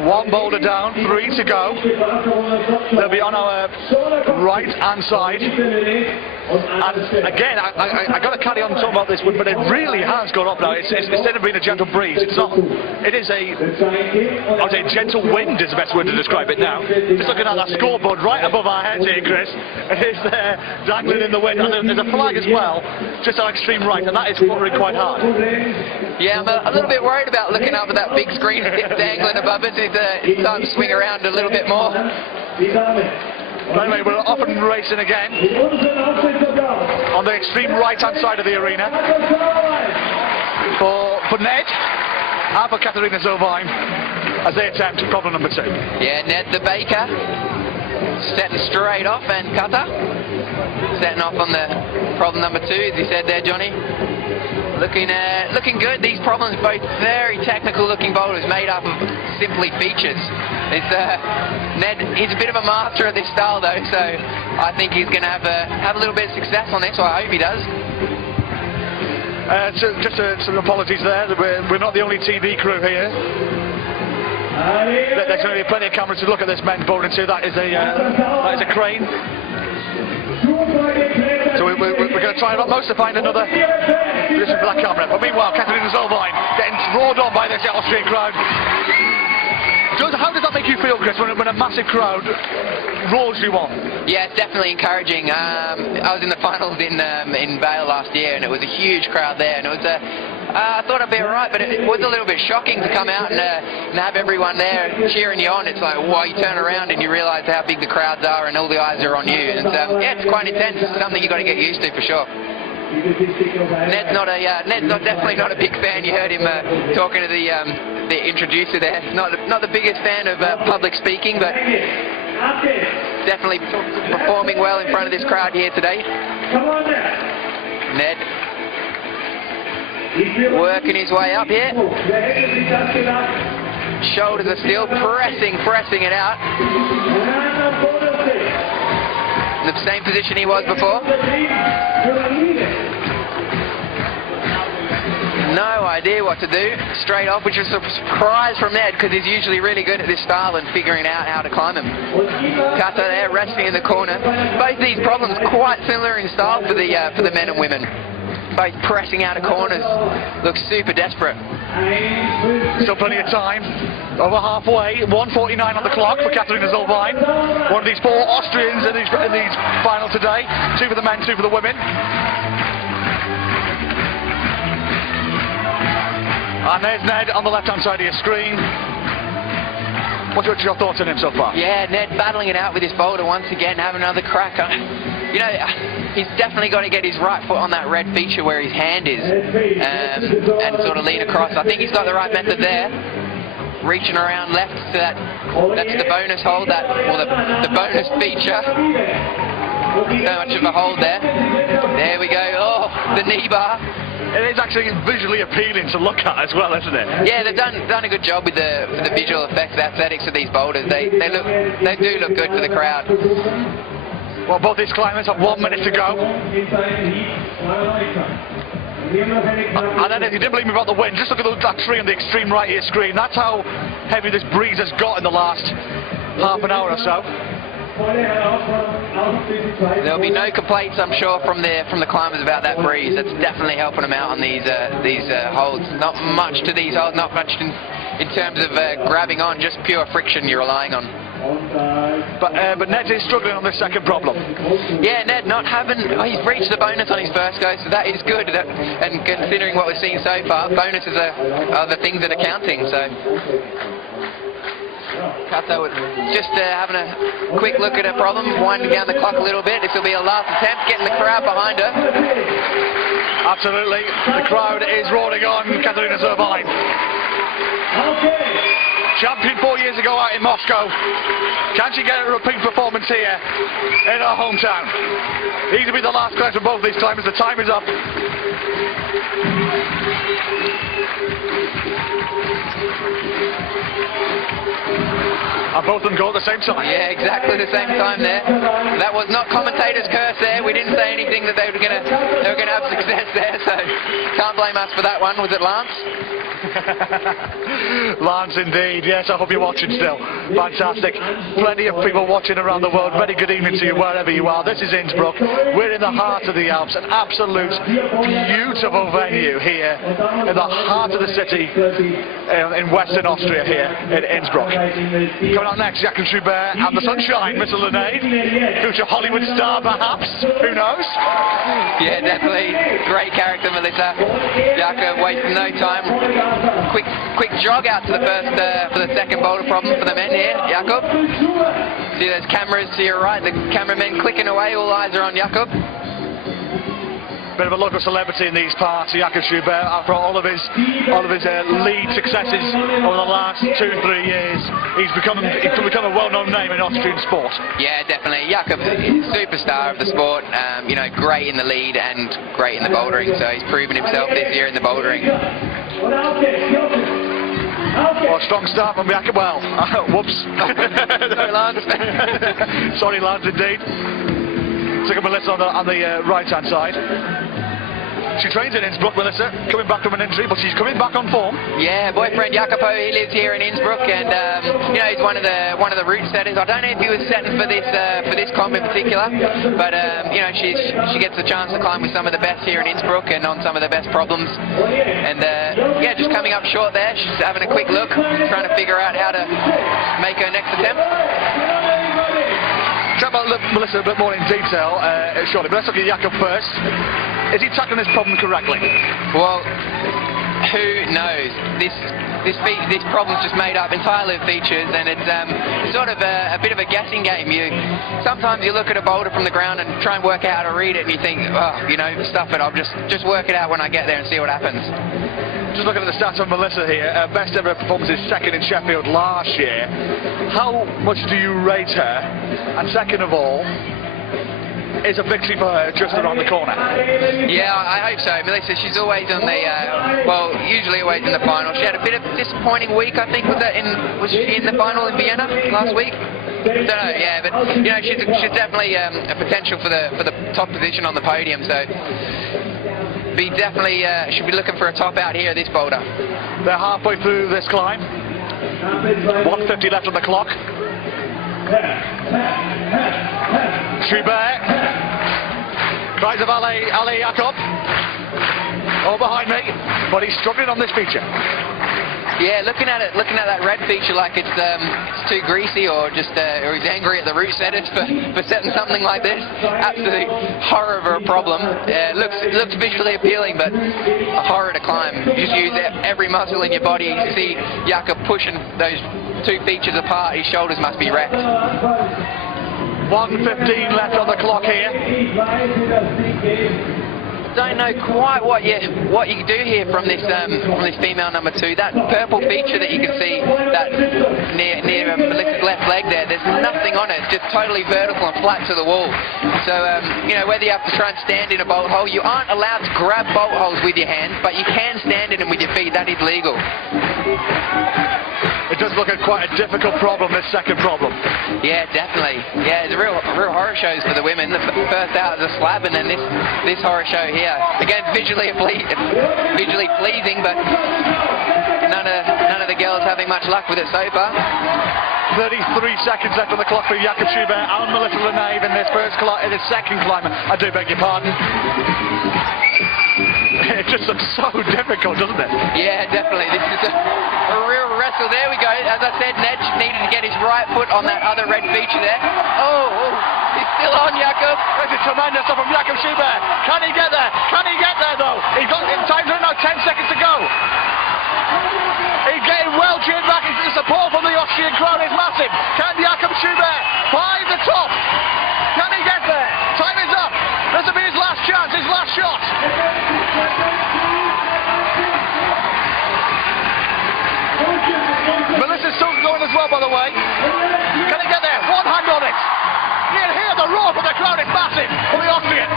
One boulder down, 3 to go. They'll be on our right hand side. And again, I got to carry on talking about this one, but it really has gone up now. It's instead of being a gentle breeze, it's not. It is I would say gentle wind is the best word to describe it now. Just looking at that scoreboard right above our heads here, Chris. It is there, dangling in the wind, and there's a flag as well, just on extreme right, and that is fluttering quite hard. Yeah, I'm a little bit worried about looking up at that big screen dangling above us. It's time to swing around a little bit more. But anyway, we're off and racing again on the extreme right-hand side of the arena for Ned and for Katharina Zovine as they attempt problem number 2. Yeah, Ned the Baker setting straight off, and Kata setting off on the problem number 2, as he said there, Johnny. Looking good. These problems both very technical looking boulders made up of simply features. Ned, he's a bit of a master at this style though, so I think he's going to have a little bit of success on this, or I hope he does. Just some apologies there. We're not the only TV crew here. There's going to be plenty of cameras to look at this men's bouldering too. That is a crane. So we're going to try our utmost to find another position for that camera. But meanwhile, Katharina Zovine getting roared on by this Austrian crowd. How does that make you feel, Chris, when a massive crowd roars you on? Yeah, it's definitely encouraging. I was in the finals in Vale last year, and it was a huge crowd there, and it was I thought I'd be alright, but it was a little bit shocking to come out and have everyone there cheering you on. It's like, wow, you turn around and you realise how big the crowds are and all the eyes are on you. And yeah, it's quite intense. It's something you've got to get used to for sure. Ned's definitely not a big fan. You heard him talking to the introducer there. Not the biggest fan of public speaking, but definitely performing well in front of this crowd here today. Ned working his way up here. Shoulders are still pressing it out. In the same position he was before. No idea what to do. Straight off, which is a surprise from Ned, because he's usually really good at this style and figuring out how to climb him. Kata there, resting in the corner. Both these problems quite similar in style for the men and women. Both pressing out of corners, looks super desperate. Still plenty of time, over halfway, 1:49 on the clock for Katharina Zovine. One of these 4 Austrians in these final today, 2 for the men, 2 for the women. And there's Ned on the left-hand side of your screen. What's your thoughts on him so far? Yeah, Ned battling it out with his boulder once again, having another crack. You know, he's definitely got to get his right foot on that red feature where his hand is, and sort of lean across. I think he's got the right method there. Reaching around left to that's the bonus hold, or the bonus feature. So much of a hold there. There we go. Oh, the knee bar. It is actually visually appealing to look at as well, isn't it? Yeah, they've done a good job with the visual effects, the aesthetics of these boulders. They do look good for the crowd. Well, both these climbers have 1 minute to go. And then if you didn't believe me about the wind, just look at that tree on the extreme right of your screen. That's how heavy this breeze has got in the last half an hour or so. There'll be no complaints, I'm sure, from the climbers about that breeze. That's definitely helping them out on these holds. Not much to these holds, not much in terms of grabbing on, just pure friction you're relying on. But Ned is struggling on this second problem. Yeah, Ned not having. He's reached the bonus on his first go, so that is good. And considering what we've seen so far, bonuses are the things that are counting. So Kato just having a quick look at her problems, winding down the clock a little bit. This will be a last attempt, getting the crowd behind her. Absolutely, the crowd is roaring on Katharina Zovine. Champion 4 years ago out in Moscow. Can she get a repeat performance here in her hometown? These will be the last climbs for both these climbers. The time is up. And both of them go at the same time. Yeah, exactly the same time there. That was not commentator's curse there. We didn't say anything that they were gonna have success there, so can't blame us for that one. Was it Lance? Lance indeed, yes, I hope you're watching still. Fantastic. Plenty of people watching around the world. Very good evening to you wherever you are. This is Innsbruck. We're in the heart of the Alps, an absolute beautiful venue here in the heart of the city in Western Austria here in Innsbruck. Coming up next, Jakob Schubert and the Sunshine, Mr. Linnaeus, future Hollywood star perhaps, who knows? Yeah, definitely. Great character, Melissa. Jakob wasting no time. Quick jog out to the first for the second boulder problem for the men here. Jakob. See those cameras to your right, the cameramen clicking away, all eyes are on Jakob. Bit of a local celebrity in these parts, Jakob Schubert, after all of his lead successes over the last 2-3 years. He's become a well-known name in Austrian sport. Yeah, definitely. Jakob, superstar of the sport. You know, great in the lead and great in the bouldering. So he's proven himself this year in the bouldering. Well, strong start from Jakob. Well, whoops. Sorry, Lance. Sorry, Lance, indeed. Look at Melissa on the right-hand side. She trains in Innsbruck, Melissa, coming back from an injury, but she's coming back on form. Yeah, boyfriend Jacopo, he lives here in Innsbruck, and you know, he's one of the route setters. I don't know if he was setting for this comp in particular, but you know, she gets the chance to climb with some of the best here in Innsbruck and on some of the best problems. And yeah, just coming up short there. She's having a quick look, trying to figure out how to make her next attempt. Talk about Melissa a bit more in detail shortly, but let's look at Jakob first. Is he tackling this problem correctly? Well, who knows? This problem's just made up entirely of features, and it's sort of a bit of a guessing game. Sometimes you look at a boulder from the ground and try and work out how to read it, and you think, oh, you know, stuff it. I'll just work it out when I get there and see what happens. Just looking at the stats of Melissa here, best ever performance is second in Sheffield last year. How much do you rate her? And second of all, is a victory for her just around the corner? Yeah, I hope so. Melissa, she's always on the, well, usually always in the final. She had a bit of a disappointing week, I think. Was she in the final in Vienna last week? Don't know, yeah, but you know, she's definitely a potential for the top position on the podium. So should be looking for a top out here, this boulder. They're halfway through this climb. 150 left on the clock. Schubert. Cries of Ale Jakob. All behind me, but he's struggling on this feature. Yeah, looking at that red feature like it's too greasy, or just or he's angry at the route setters for setting something like this. Absolute horror of a problem. It looks visually appealing, but a horror to climb. You just use every muscle in your body. You see Jakob pushing those two features apart. His shoulders must be wrecked. 1:15 left on the clock here. Don't know quite what you can do here from this female number 2. That purple feature that you can see that near Melissa's left leg there, there's nothing on it. It's just totally vertical and flat to the wall. So you know, whether you have to try and stand in a bolt hole, you aren't allowed to grab bolt holes with your hands, but you can stand in them with your feet. That is legal. It does look like quite a difficult problem, this second problem. Yeah, definitely. Yeah, it's a real horror shows for the women. The first out is a slab, and then this horror show here. Again, visually pleasing, but none of the girls having much luck with it so far. 33 seconds left on the clock for Jakob Schubert and Melissa Linnaeus in this second climb. I do beg your pardon. It just looks so difficult, doesn't it? Yeah, definitely. This is a real wrestle. There we go. As I said, Ned needed to get his right foot on that other red feature there. Oh, he's still on, Jakob. That's a tremendous stuff from Jakob Schubert. Can he get there? Can he get there, though? He's got time's running out, 10 seconds to go. He's getting well cheered back. The support from the Austrian crowd is massive. Can Jakob Schubert find the top? Can he get there? Time is up. This will be his last chance, his last shot. Melissa's still going as well, by the way. Can he get there? One hand on it. You can hear the roar from the crowd. It's massive for the Austrian.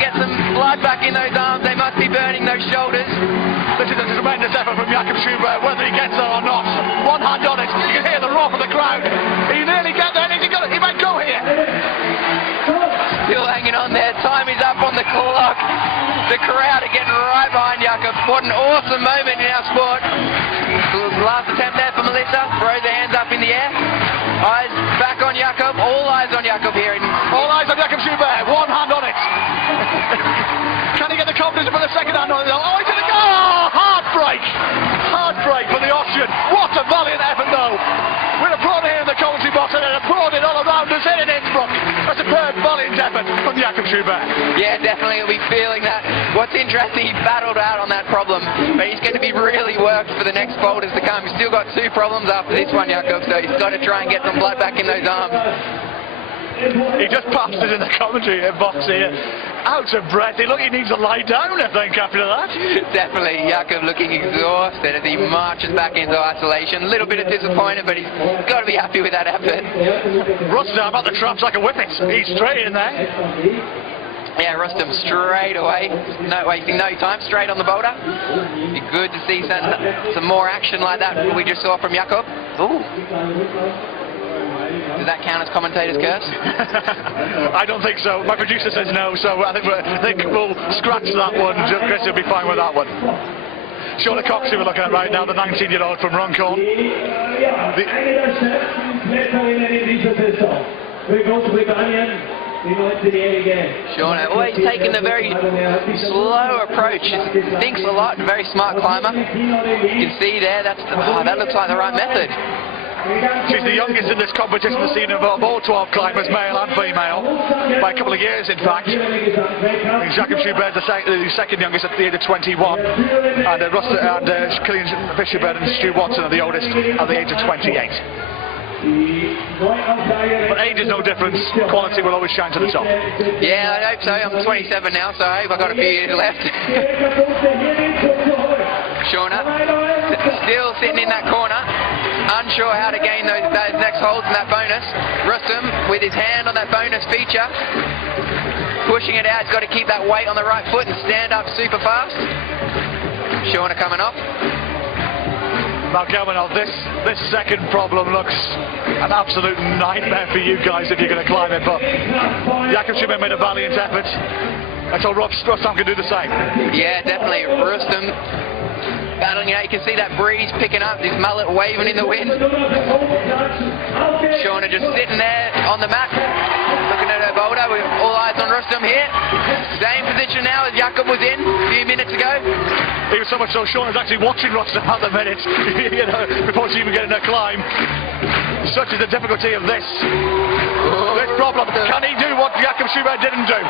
get some blood back in those arms. They must be burning those shoulders. This is a tremendous effort from Jakob Schubert, whether he gets there or not. One hand on it, you can hear the roar from the crowd. He nearly get there, he might go here. Still hanging on there, time is up on the clock. The crowd are getting right behind Jakob. What an awesome moment in our sport. Last attempt there for Melissa, throws her hands up in the air. Eyes back on Jakob, all eyes on Jakob here. All eyes on Jakob Schubert, one hand on it. Can he get the confidence for the second hand on it? Oh, he's going to go! Heartbreak! Heartbreak for the Austrian. What a valiant effort though. We're applauding here in the commentary box and applauding all around us here in Innsbruck. A superb valiant effort from Jakob Schubert. Yeah, definitely he'll be feeling that. What's interesting, he battled out on that problem, but he's going to be really worked for the next boulders to come. He's still got 2 problems after this one, Jakob, so he's got to try and get some blood back in those arms. He just passed it in the commentary box here. Out of breath. He needs to lie down, I think, after that. Definitely, Jakob looking exhausted as he marches back into isolation. A little bit of disappointment, but he's got to be happy with that effort. Rustam at the traps like a whippet. He's straight in there. Yeah, Rustam straight away, no wasting no time, straight on the boulder. Be good to see some more action like that we just saw from Jakob. Ooh. Does that count as commentator's curse? I don't think so. My producer says no, so I think we'll scratch that one. Chris will be fine with that one. Shauna Cox, who we're looking at right now, the 19-year-old from Runcorn. Shauna always taking the very slow approach. Thinks a lot, very smart climber. You can see there, that looks like the right method. She's the youngest in this competition this season of all 12 climbers, male and female, by a couple of years in fact. Jakob Schubert is the second youngest at the age of 21, and Killian Fisher-Bird and Stu Watson are the oldest at the age of 28. But age is no difference, quality will always shine to the top. Yeah, I hope so. I'm 27 now, so I hope I've got a few years left. Shauna, still sitting in that corner, unsure how to gain those next holds and that bonus. Rustam with his hand on that bonus feature, pushing it out. He's got to keep that weight on the right foot and stand up super fast. Shauna coming off. Now coming off, this second problem looks an absolute nightmare for you guys if you're going to climb it, but Jakob Schubert made a valiant effort. I told Rustam can do the same. Yeah, definitely. Rustam battling it out. You can see that breeze picking up, his mullet waving in the wind. Shauna just sitting there on the mat, looking at her boulder with all eyes on Rustam here. Same position now as Jakob was in a few minutes ago. Even so much so, Shauna's actually watching Rustam at the minute, before she even getting her climb. Such is the difficulty of this problem. Can he do what Jakob Schubert didn't do?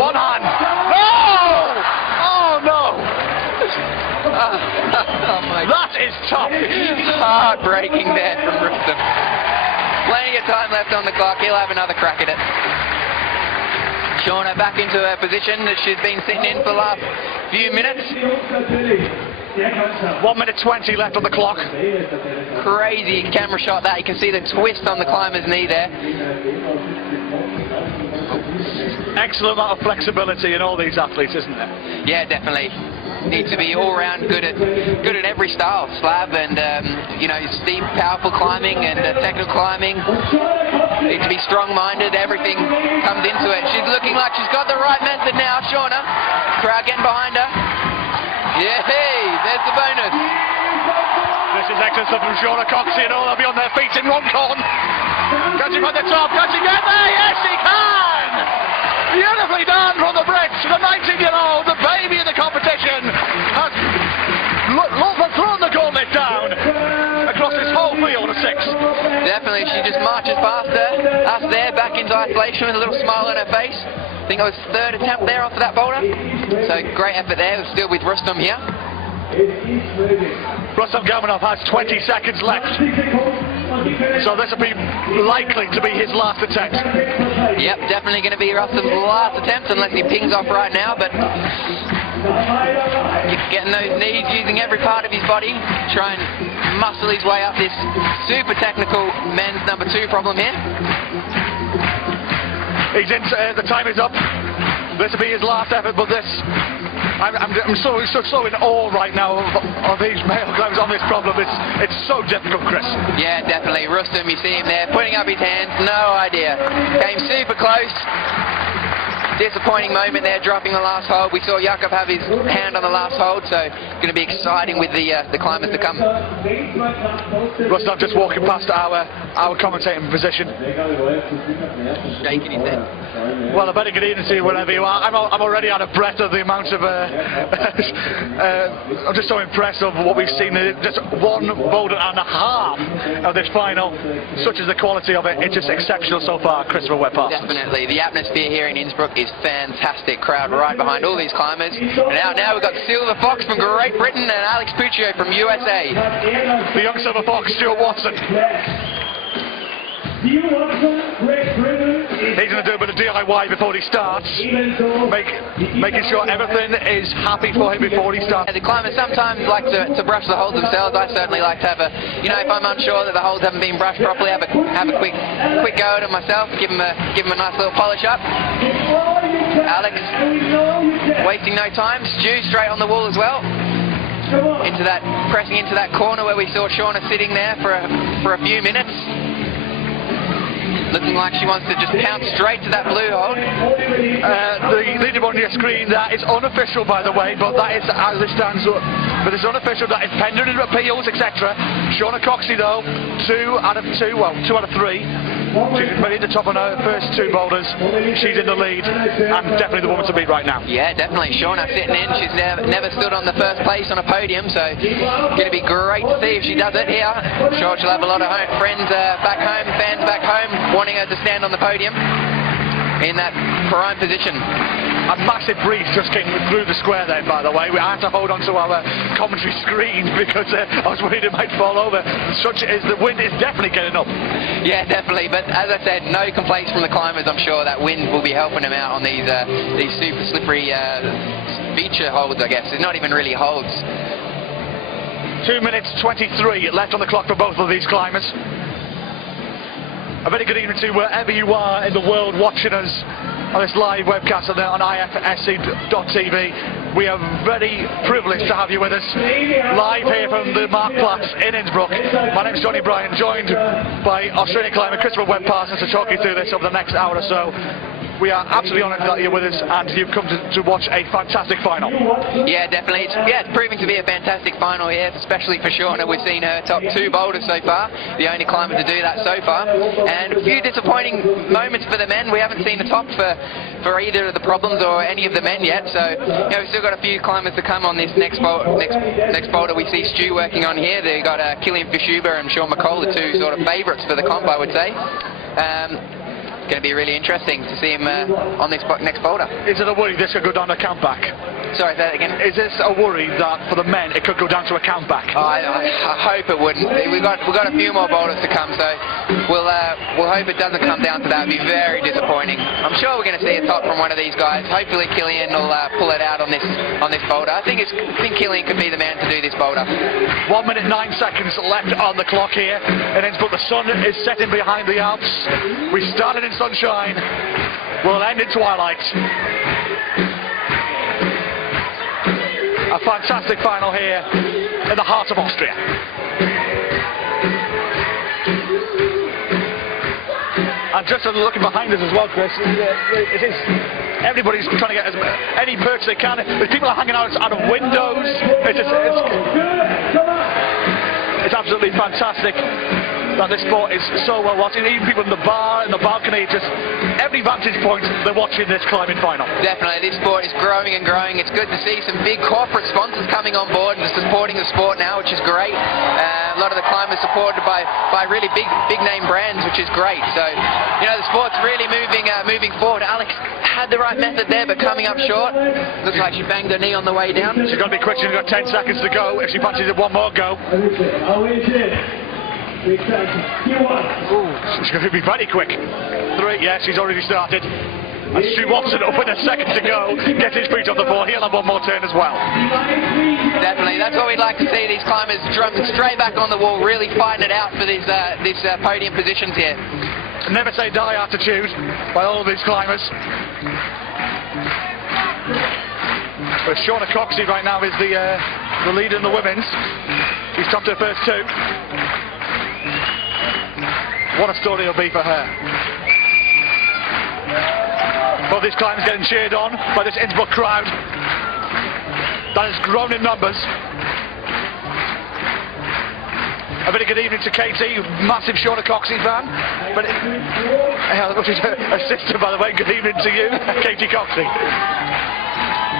One hand. No! Oh no! That is tough. Heartbreaking there from Rustam. Plenty of time left on the clock. He'll have another crack at it. Shauna back into her position that she's been sitting in for the last few minutes. 1 minute 20 left on the clock. Crazy camera shot that. You can see the twist on the climber's knee there. Excellent amount of flexibility in all these athletes, isn't there? Yeah, definitely. Needs to be all round good at every style, slab and steep, powerful climbing and technical climbing. Needs to be strong-minded. Everything comes into it. She's looking like she's got the right method now, Shauna. Crowd getting behind her. Yeah, hey, there's the bonus. This is excellent stuff from Shauna Cox. They'll be on their feet in Runcorn. Can she find the top? Can she get there? Yes, she can! Beautifully done from the Brits. The 19-year-old, the baby in the competition, has thrown the gauntlet down across this whole field of 6. Definitely, she just marches past us there, back into isolation with a little smile on her face. I think it was third attempt there after that boulder. So great effort there, still with Rustam here. Rustam Gamanov has 20 seconds left. So this will be likely to be his last attempt. Yep, definitely going to be Rustam's last attempt unless he pings off right now, but getting those knees, using every part of his body, try and muscle his way up this super technical men's number 2 problem here. He's in, the time is up. This will be his last effort, but this... I'm so in awe right now of these male climbers on this problem. It's so difficult, Chris. Yeah, definitely. Rustam, you see him there, putting up his hands, no idea. Came super close. Disappointing moment there, dropping the last hold. We saw Jakob have his hand on the last hold, so going to be exciting with the climbers to come. Rustam just walking past our commentating position. Shaking his head. Well, a very good evening to you wherever you are. I'm already out of breath of the amount of... I'm just so impressed of what we've seen. Just one boulder and a half of this final. Such is the quality of it. It's just exceptional so far, Christopher Webb-Parsons. Definitely. The atmosphere here in Innsbruck is fantastic. Crowd right behind all these climbers. And now we've got Silver Fox from Great Britain and Alex Puccio from USA. The young Silver Fox, Stuart Watson. He's going to do a bit of DIY before he starts, making sure everything is happy for him before he starts. The climbers sometimes like to brush the holds themselves. I certainly like to have a, you know, if I'm unsure that the holds haven't been brushed properly, have a quick go at it myself, give them a nice little polish up. Alex wasting no time. Stu straight on the wall as well. Pressing into that corner where we saw Shauna sitting there for a few minutes. Looking like she wants to just pounce straight to that blue hold. The leaderboard on your screen, that is unofficial, by the way, but that is as it stands up. But it's unofficial, that is pending appeals, etc. Shauna Coxey, though, 2 out of 3. She's ready to top on her first 2 boulders. She's in the lead, and definitely the woman to beat right now. Yeah, definitely. Shauna sitting in. She's never stood on the first place on a podium, so going to be great to see if she does it here. I'm sure she'll have a lot of friends back home, fans back home, wanting her to stand on the podium in that prime position. A massive breeze just came through the square there, by the way. We had to hold on to our commentary screen because I was worried it might fall over. Such is the wind is definitely getting up. Yeah, definitely. But as I said, no complaints from the climbers. I'm sure that wind will be helping them out on these super slippery feature holds, I guess. It's not even really holds. 2 minutes 23 left on the clock for both of these climbers. A very good evening to wherever you are in the world watching us on this live webcast on ifsc.tv. We are very privileged to have you with us live here from the Marktplatz in Innsbruck. My name is Johnny Bryan, joined by Australian climber Christopher Webb-Parsons to talk you through this over the next hour or so. We are absolutely honoured that you're with us and you've come to watch a fantastic final. Yeah, definitely. It's proving to be a fantastic final here, especially for Shauna. We've seen her top 2 boulders so far, the only climber to do that so far. And a few disappointing moments for the men. We haven't seen the top for either of the problems or any of the men yet. So, you know, we've still got a few climbers to come on this next boulder. We see Stu working on here. They've got Killian Fischuber and Sean McCall, the 2 sort of favourites for the comp, I would say. Going to be really interesting to see him on this next boulder. Is it a worry this could go down to count back? Sorry, say that again. Is this a worry that for the men it could go down to a count back? Oh, I hope it wouldn't. We've got a few more boulders to come, so we'll hope it doesn't come down to that. It'd be very disappointing. I'm sure we're going to see a top from one of these guys. Hopefully Killian will pull it out on this boulder. I think Killian could be the man to do this boulder. 1 minute 9 seconds left on the clock here in Innsbruck. The sun is setting behind the Alps. We started in sunshine. We'll end in twilight. A fantastic final here in the heart of Austria. And just looking behind us as well, Chris, everybody's trying to get any perch they can. There's people are hanging out of windows. It's absolutely fantastic that this sport is so well watched. Even people in the bar, in the balcony, just every vantage point, they're watching this climbing final. Definitely, this sport is growing and growing. It's good to see some big corporate sponsors coming on board and supporting the sport now, which is great. A lot of the climbers supported by really big name brands, which is great. So, you know, the sport's really moving forward. Alex had the right method there, but coming up short. Looks like she banged her knee on the way down. She's got to be quick. She's got 10 seconds to go. If she fancies it, one more go. Ooh, she's going to be very quick. 3, yeah, she's already started. And Stu Watson up with a second to go. Gets his feet on the floor. He'll have one more turn as well. Definitely, that's what we'd like to see. These climbers jumping straight back on the wall, really fighting it out for these podium positions here. Never say die attitude by all of these climbers. But Shauna Coxey right now is the leader in the women's. She's topped her first two. What a story it'll be for her. Both these climbers getting cheered on by this Innsbruck crowd that has grown in numbers. A very good evening to Katie, massive Shauna Coxey fan. But she's her sister, by the way. Good evening to you, Katie Coxey.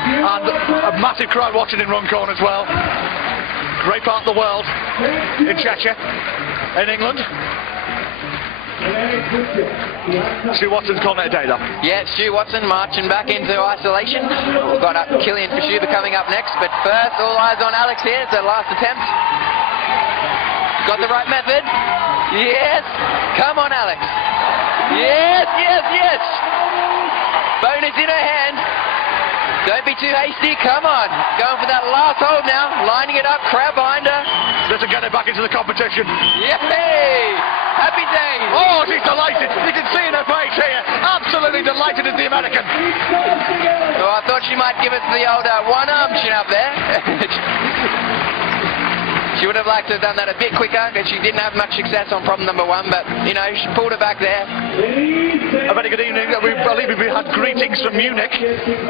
And a massive crowd watching in Runcorn as well. Great part of the world in Cheshire, in England. Stu Watson's calling it a day, though. Yeah, Stu Watson marching back into isolation. We've got Killian Fishuba coming up next, but first, all eyes on Alex here. It's her last attempt. Got the right method. Yes. Come on, Alex. Yes, yes, yes. Bonus in her hand. Don't be too hasty. Come on. Going for that last hold now. Lining it up. Crowd behind her. Let's get her back into the competition. Yay! Happy days. Oh, she's delighted. You can see in her face here. Absolutely delighted as the American. So I thought she might give us the old one-arm chin up there. She would have liked to have done that a bit quicker, because she didn't have much success on problem number one, but, you know, she pulled it back there. A very good evening. I believe we've had greetings from Munich.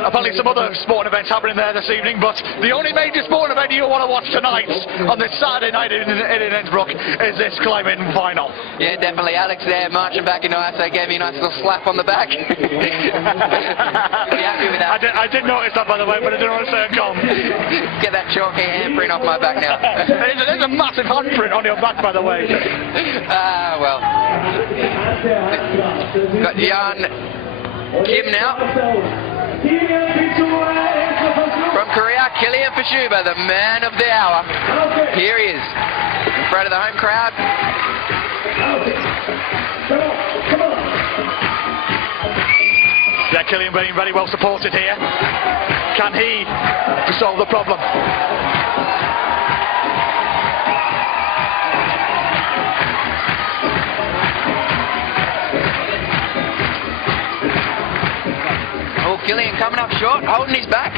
Apparently some other sporting events happening there this evening, but the only major sporting event you want to watch tonight, on this Saturday night in Innsbruck, is this climbing final. Yeah, definitely. Alex there marching back into ISO gave me a nice little slap on the back. Be happy with that. I did notice that, by the way, but I didn't want to say it come. Get that chalky handprint off my back now. There's a massive handprint on your back, by the way. Well. Got Jan Kim now. From Korea, Killian Fishuba, the man of the hour. Here he is, in front of the home crowd. Yeah, Killian being very well supported here. Can he solve the problem? Killian coming up short, holding his back.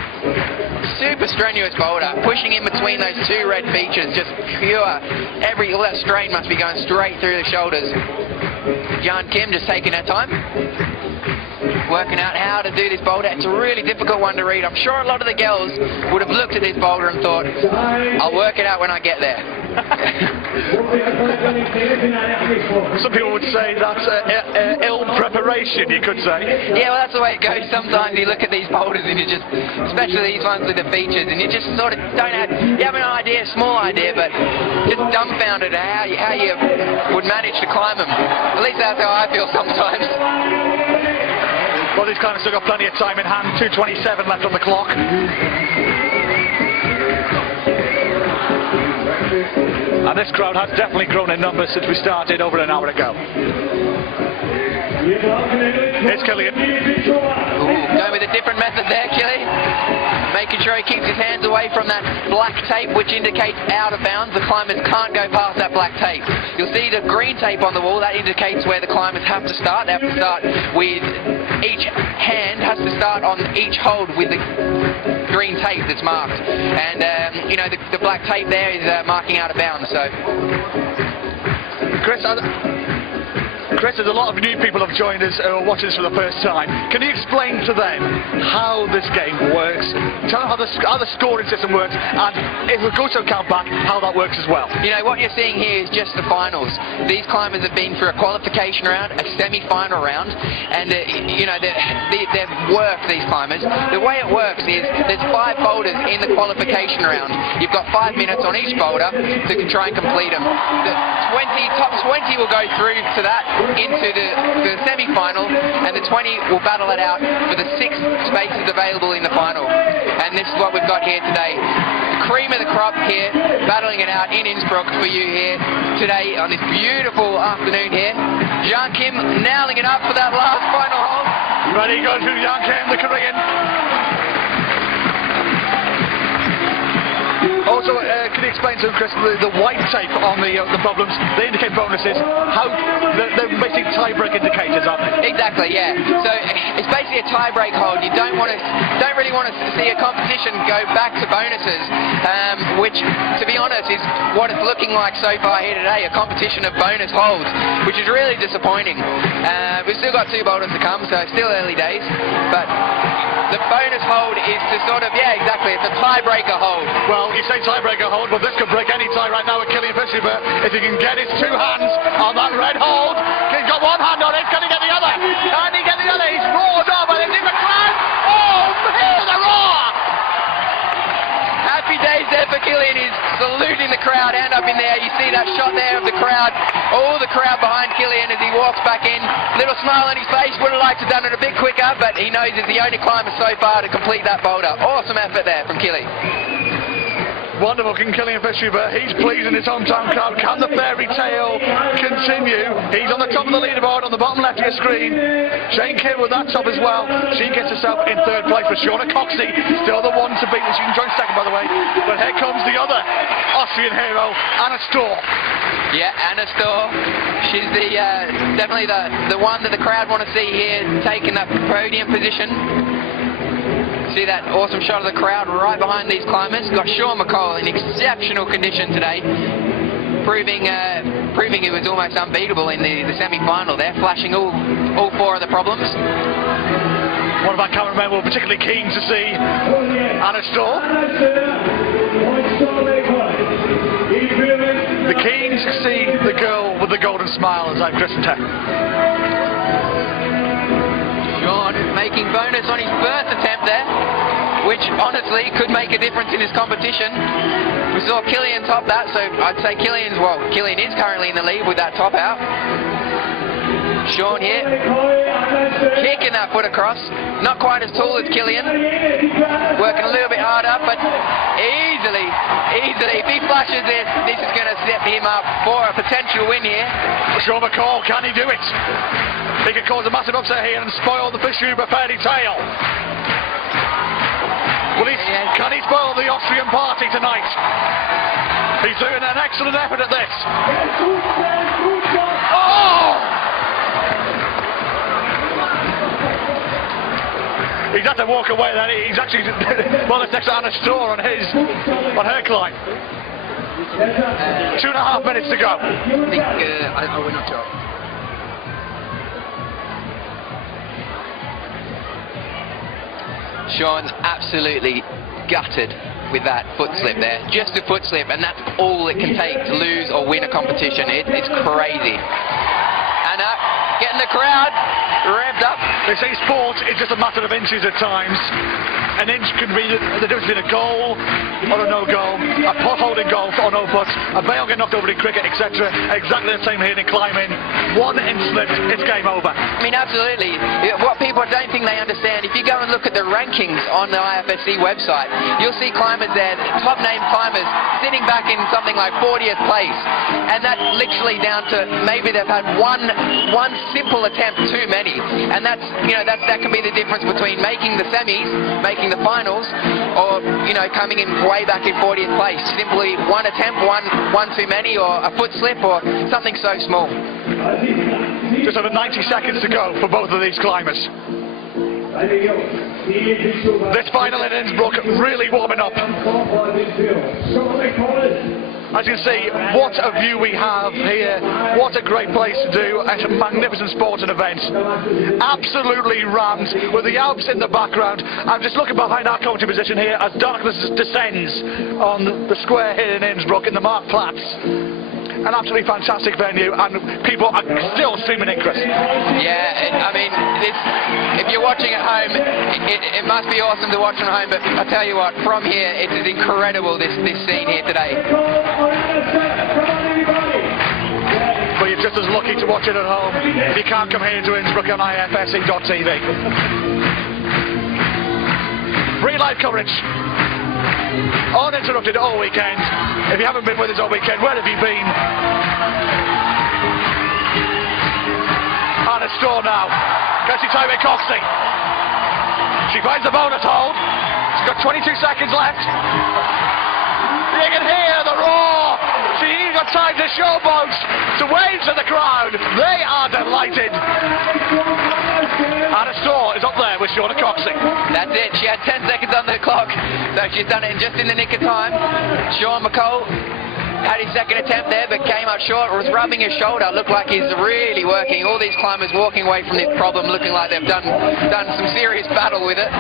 Super strenuous boulder, pushing in between those two red features, just pure. All that strain must be going straight through the shoulders. Jan Kim just taking her time, working out how to do this boulder. It's a really difficult one to read. I'm sure a lot of the girls would have looked at this boulder and thought, I'll work it out when I get there. Some people would say that's ill preparation, you could say. Yeah, well, that's the way it goes. Sometimes you look at these boulders and you just, especially these ones with the features, and you just sort of don't have, you have an idea, small idea, but just dumbfounded at how you would manage to climb them. At least that's how I feel sometimes. Well, these climbers still got plenty of time in hand. 2:27 left on the clock. And this crowd has definitely grown in numbers since we started over an hour ago. Here's Killian. Going with a different method there, Killian. Making sure he keeps his hands away from that black tape, which indicates out of bounds. The climbers can't go past that black tape. You'll see the green tape on the wall. That indicates where the climbers have to start. They have to start with each hand has to start on each hold with the green tape that's marked. And, you know, the black tape there is marking out of bounds. So, Chris, there's a lot of new people who have joined us who are watching this for the first time. Can you explain to them how this game works? Tell them how the scoring system works, and if we go to a count back, how that works as well. You know, what you're seeing here is just the finals. These climbers have been through a qualification round, a semi-final round, and, you know, they've worked, these climbers. The way it works is there's 5 boulders in the qualification round. You've got 5 minutes on each boulder to try and complete them. The top 20 will go through to that, into the semi-final, and the 20 will battle it out for the 6 spaces available in the final. And this is what we've got here today. The cream of the crop here, battling it out in Innsbruck for you here today on this beautiful afternoon here. Jan Kim nailing it up for that last final hole. Ready, go through Jan Kim, the Korean. Also, can you explain to Chris the white tape on the problems? They indicate bonuses. How they're basically tie-break indicators, aren't they? Exactly, yeah. So it's basically a tie-break hold. You don't really want to see a competition go back to bonuses, which, to be honest, is what it's looking like so far here today, a competition of bonus holds, which is really disappointing. We've still got 2 boulders to come, so still early days, but the bonus hold is to sort of, yeah, exactly, it's a tiebreaker hold. Well, you say tiebreaker hold, but this could break any tie right now with Killian Fisher, if he can get his 2 hands on that red hold. He's got 1 hand on it, can he get the other? Can he get the other? He's roared up, and it's in the crowd. Oh, hear the roar! Happy days there for Killian. He's saluting the crowd, hand up in there. You see that shot there of the crowd, all the crowd behind Killian as he walks back in. Little smile on his face, would have liked to have done it a bit quicker, but he knows he's the only climber so far to complete that boulder. Awesome effort there from Killian. Wonderful can Killian Fisher, he's pleasing his hometown crowd. Can the fairy tale continue? He's on the top of the leaderboard on the bottom left of your screen. Shane Kidd with that top as well. She gets herself in 3rd place, but Shauna Coxey still the one to beat. She can join 2nd, by the way. But here comes the other Austrian hero, Anna Storr. Yeah, Anna Storr. She's definitely the one that the crowd want to see here, taking that podium position. See that awesome shot of the crowd right behind these climbers. Got Sean McCall in exceptional condition today, proving he was almost unbeatable in the semi-final there, flashing all 4 of the problems. One of our cameramen were particularly keen to see Anna Storr. The keen to see the girl with the golden smile, as I've christened her. Sean making bonus on his 1st attempt there, which honestly could make a difference in his competition. We saw Killian top that, so I'd say Killian is currently in the lead with that top out. Sean here, kicking that foot across, not quite as tall as Killian, working a little bit harder, but easily, if he flashes this is going to set him up for a potential win here. Sean McCall, can he do it? He could cause a massive upset here and spoil the Fischuber fairy tale. Can he spoil the Austrian party tonight? He's doing an excellent effort at this. Oh! He's had to walk away then. He's actually well, that's next to Anna Storr on her climb. 2.5 minutes to go. I think we're not sure. Sean absolutely gutted with that foot slip there. Just a foot slip, and that's all it can take to lose or win a competition. It's crazy. Anna getting the crowd revved up. They say sport is just a matter of inches at times. An inch can be the difference between a goal or a no goal, a putt holding golf or no putt, a bail getting knocked over in cricket, etc. Exactly the same here in climbing. 1 inch slip, it's game over. I mean, absolutely. What people don't think they understand, if you go and look at the rankings on the IFSC website, you'll see climbers there, top name climbers, sitting back in something like 40th place. And that's literally down to maybe they've had one simple attempt too many. And that can be the difference between making the semis, making the finals, or coming in way back in 40th place. Simply one attempt, one too many, or a foot slip, or something so small. Just over 90 seconds to go for both of these climbers. This final in Innsbruck really warming up. As you can see, what a view we have here. What a great place to do a magnificent sporting event. Absolutely rammed with the Alps in the background. I'm just looking behind our coaching position here as darkness descends on the square here in Innsbruck in the Marktplatz. An absolutely fantastic venue, and people are still streaming in, Chris. Yeah, I mean, if you're watching at home, it must be awesome to watch from home, but I tell you what, from here, it is incredible, this scene here today. But you're just as lucky to watch it at home if you can't come here to Innsbruck on ifsc.tv. Free live coverage, uninterrupted all weekend. If you haven't been with us all weekend, where have you been? Anna Storr now. Can she time it, Coxey? She finds the bonus hold. She's got 22 seconds left. You can hear the roar. She's got time to showboat, to wave to the crowd. They are delighted. Anna Storr is up That's it. She had 10 seconds on the clock, so she's done it just in the nick of time. Sean McCall had his second attempt there, but came up short. Was rubbing his shoulder. Looked like he's really working. All these climbers walking away from this problem, looking like they've done some serious battle with it.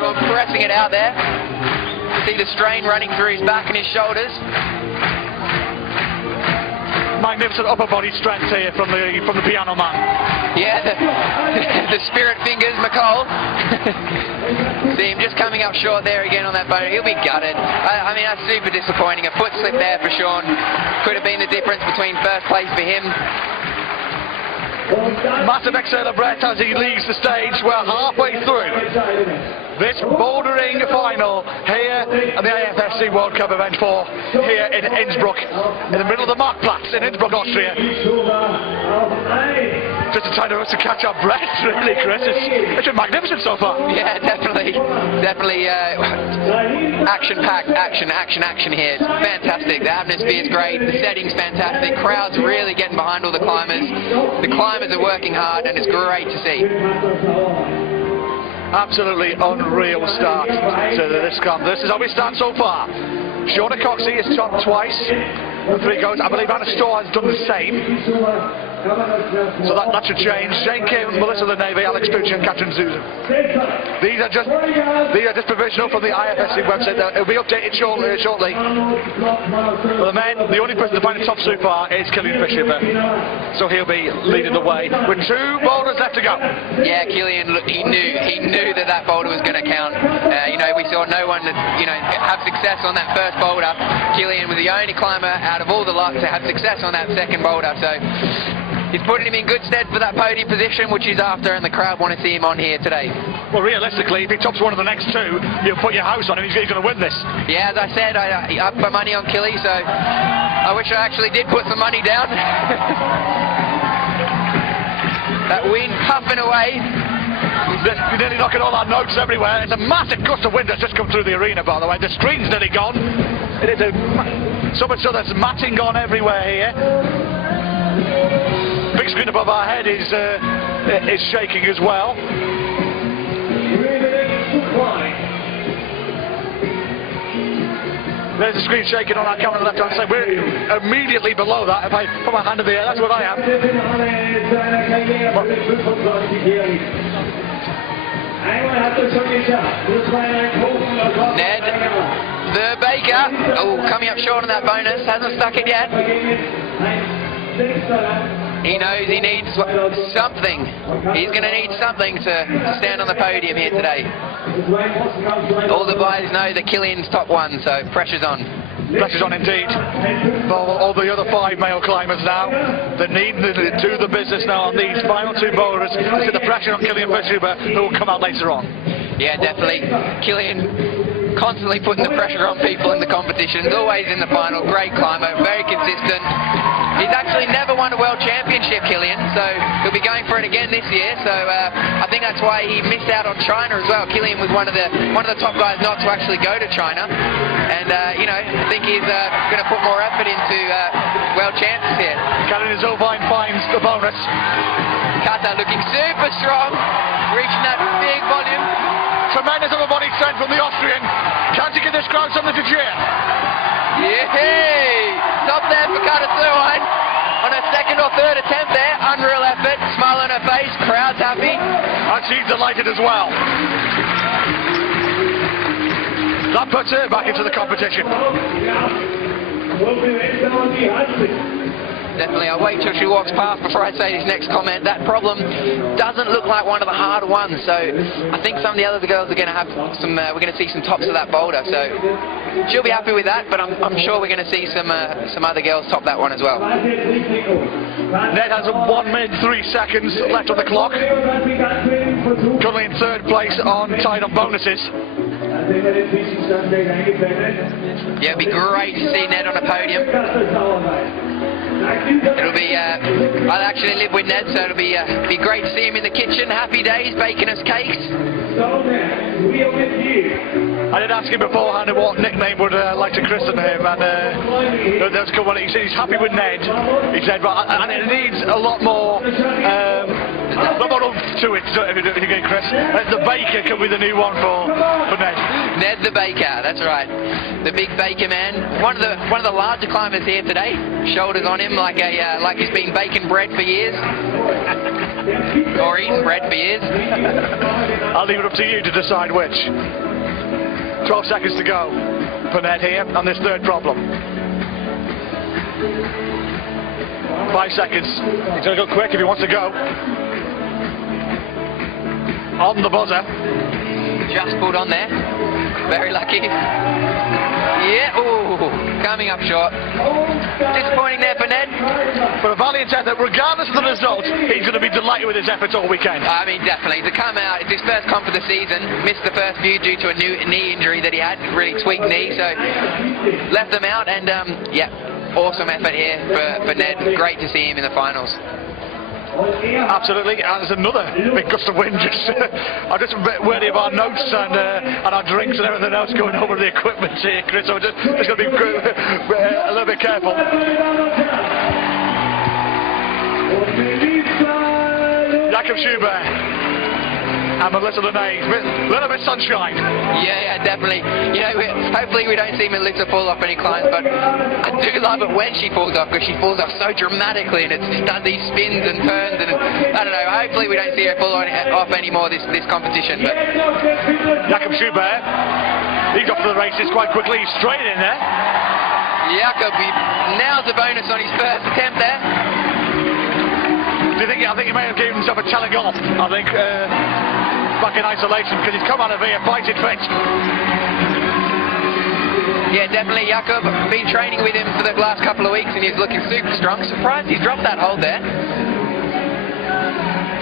Sean pressing it out there. See the strain running through his back and his shoulders. Magnificent upper body strength here from the piano man. Yeah, the spirit fingers, McCall. See him just coming up short there again on that bone. He'll be gutted. I mean, that's super disappointing. A foot slip there for Sean. Could have been the difference between first place for him. Massive exhale of breath as he leaves the stage. We're halfway through this bouldering final here at the AFSC World Cup event 4 here in Innsbruck, in the middle of the Marktplatz in Innsbruck, Austria. Just trying to catch our breath, really, Chris. It's been magnificent so far. Yeah, definitely action-packed, action here. It's fantastic. The atmosphere is great. The setting's fantastic. Crowds really getting behind all the climbers. The climbers are working hard, and it's great to see. Absolutely unreal start to this comp. This is how we stand so far. Shauna Coxey is topped twice with 3 goes. I believe Anna Storr has done the same. So that should change. Jane Kim, Melissa the Navy, Alex Pucci and Catherine Susan. These are just provisional from the IFSC website. It'll be updated shortly. For the men, the only person to find the top so far is Killian Fisher. So he'll be leading the way with 2 boulders left to go. Yeah, Killian, look, he knew that boulder was going to count. You know, we saw no one have success on that first boulder. Killian was the only climber out of all the lot to have success on that second boulder. So he's putting him in good stead for that podium position, which he's after, and the crowd want to see him on here today. Well, realistically, if he tops one of the next 2, you'll put your house on him. He's going to win this. Yeah, as I said, I upped my money on Killy, so I wish I actually did put some money down. That wind puffing away. You're nearly knocking all our notes everywhere. It's a massive gust of wind that's just come through the arena, by the way. The screen's nearly gone. It is so much so there's matting gone everywhere here. Big screen above our head is shaking as well. There's the screen shaking on our camera on the left hand side. We're immediately below that. If I put my hand in the air, that's what I am. Ned, the Baker, coming up short on that bonus, hasn't stuck it yet. He knows he needs something. He's going to need something to stand on the podium here today. All the guys know that Killian's top 1, so pressure's on. Pressure's on indeed. For all the other 5 male climbers now, they need to do the business now on these final 2 boulders. To see the pressure on Killian Fisher, who will come out later on. Yeah, definitely. Killian constantly putting the pressure on people in the competitions, always in the final. Great climber, very consistent. He's actually never won a world championship, Killian, so he'll be going for it again this year. So I think that's why he missed out on China as well. Killian was one of the top guys not to actually go to China, and I think he's going to put more effort into world champs here. Karen Zovine finds the bonus. Kata looking super strong, reaching that big volume. Tremendous upper body strength from the Austrian. Can he give this crowd something to cheer? Yay! Top there for Kata Zovine on her 2nd or 3rd attempt there. Unreal effort, smile on her face, crowd's happy. And she's delighted as well. That puts her back into the competition. Definitely, I'll wait till she walks past before I say this next comment. That problem doesn't look like one of the harder ones, so I think some of the other girls are going to have some. We're going to see some tops of that boulder, so she'll be happy with that. But I'm sure we're going to see some other girls top that one as well. Ned has 1 minute 3 seconds left on the clock. Currently in 3rd place tied on bonuses. Yeah, it'd be great to see Ned on a podium. It'll be, I'll actually live with Ned, so it'll be great to see him in the kitchen, happy days, baking us cakes. I did ask him beforehand what nickname would like to christen him, and there was a couple. He said he's happy with Ned. He said, and it needs a lot more No more to it, if you get Chris. The Baker could be the new one for Ned. Ned the Baker, that's right. The big Baker man. One of the larger climbers here today. Shoulders on him like he's been baking bread for years. Or eating bread for years. I'll leave it up to you to decide which. 12 seconds to go for Ned here on this third problem. 5 seconds. He's going to go quick if he wants to go. On the buzzer. Just pulled on there. Very lucky. Yeah, ooh, coming up short. Disappointing there for Ned. But a valiant effort, regardless of the result, he's going to be delighted with his efforts all weekend. I mean, definitely. To come out, it's his first comp of the season. Missed the first few due to a new knee injury that he had, really tweaked knee, so left them out, and yeah, awesome effort here for Ned. Great to see him in the finals. Absolutely, and there's another big gust of wind. I'm just a bit wary of our notes and our drinks and everything else going over the equipment here, Chris, so just got to be a little bit careful. Jakob Schubert and Melissa Lene, a little bit sunshine. Yeah, definitely. You know, hopefully we don't see Melissa fall off any climbs, but I do love it when she falls off, because she falls off so dramatically, and it's done these spins and turns, and I don't know, hopefully we don't see her fall off anymore this competition. But Jakob Schubert, he's off to the races quite quickly, he's straight in there. Jakob, he nails a bonus on his first attempt there. I think he may have given himself a telling off, I think, back in isolation, because he's come out of here fighting fit. Yeah, definitely. Jakob, been training with him for the last couple of weeks, and he's looking super strong. Surprised he's dropped that hold there.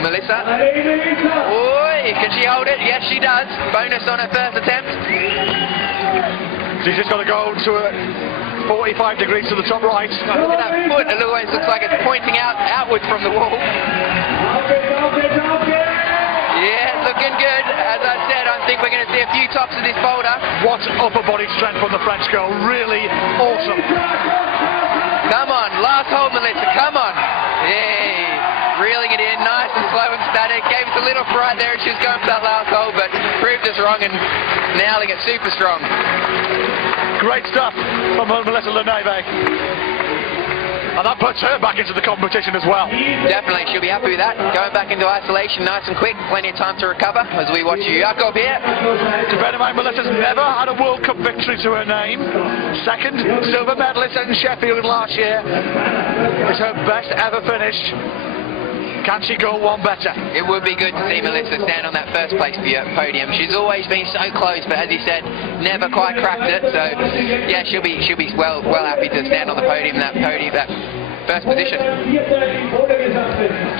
Melissa. Oi, can she hold it? Yes, she does. Bonus on her first attempt. She's just got to go to 45 degrees to the top right. Look at that foot. It always looks like it's pointing outwards from the wall. Yeah, looking good. As I said, I think we're going to see a few tops of this boulder. What upper body strength from the French girl. Really awesome. Come on, last hold, Melissa. Come on. Yay. Reeling it in, nice and slow and static. Gave us a little fright there, and she was going for that last hold, but proved us wrong and nailing it super strong. Great stuff from Melissa Leneve. And that puts her back into the competition as well. Definitely, she'll be happy with that. Going back into isolation nice and quick, plenty of time to recover as we watch Jakob here. To bear in mind, Melissa's never had a World Cup victory to her name. Second silver medalist in Sheffield last year. It's her best ever finish. Can she go one better? It would be good to see Melissa stand on that first place podium. She's always been so close, but as you said, never quite cracked it. So yeah, she'll be well happy to stand on the podium, that first position.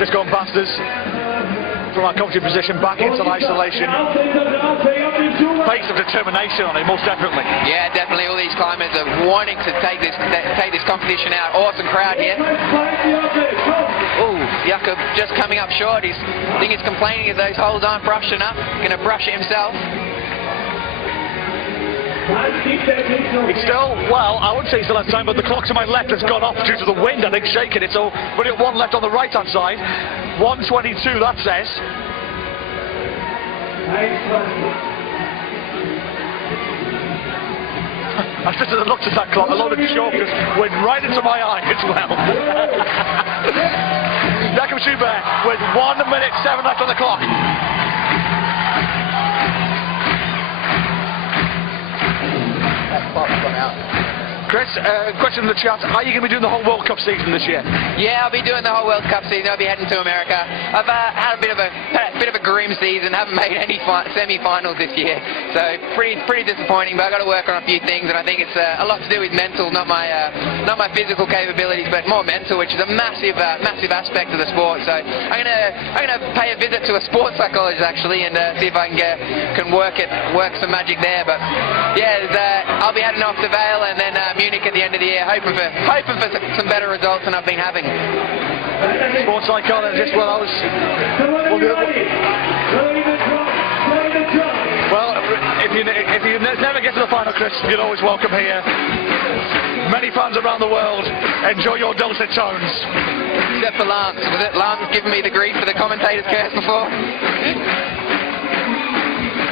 Just gone past us from our comfy position back into isolation. Face of determination on it, most definitely. Yeah, definitely. All these climbers are wanting to take this competition out. Awesome crowd here. Oh, Jakob just coming up short. I think he's complaining that those holes aren't brushed enough. Going to brush it himself. It's still, well, I wouldn't say he still has time, but the clock to my left has gone off due to the wind, I think, shaking it. So we've got one left on the right-hand side. 1:22, that says. I just looked at that clock, a load of chalk just went right into my eye as well. Jakob Schubert with 1:07 left on the clock. Chris, question in the chat, are you going to be doing the whole World Cup season this year? Yeah, I'll be doing the whole World Cup season. I'll be heading to America. I've had a bit of a grim season. Haven't made any semi-finals this year, so pretty disappointing. But I've got to work on a few things, and I think it's a lot to do with mental, not my physical capabilities, but more mental, which is a massive aspect of the sport. So I'm gonna pay a visit to a sports psychologist actually, and see if I can work some magic there. But yeah, I'll be heading off to Vale and then Munich at the end of the year, hoping for some better results than I've been having. Sports psychologist, well, if you never get to the final, Chris, you're always welcome here. Many fans around the world, enjoy your dulcet tones. except for Lance. Was it Lance giving me the grief for the commentator's curse before?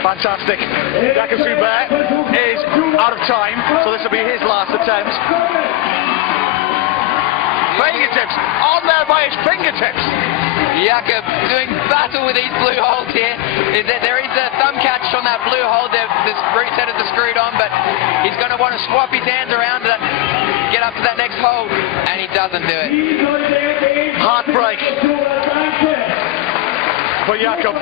Fantastic. Jakob Subert is out of time, so this will be his last attempt. Fingertips, on there by his fingertips. Jakob doing battle with these blue holds here. There is a thumb catch on that blue hold. The centers are screwed on, but he's going to want to swap his hands around to get up to that next hold, and he doesn't do it. Heartbreak for Jakob.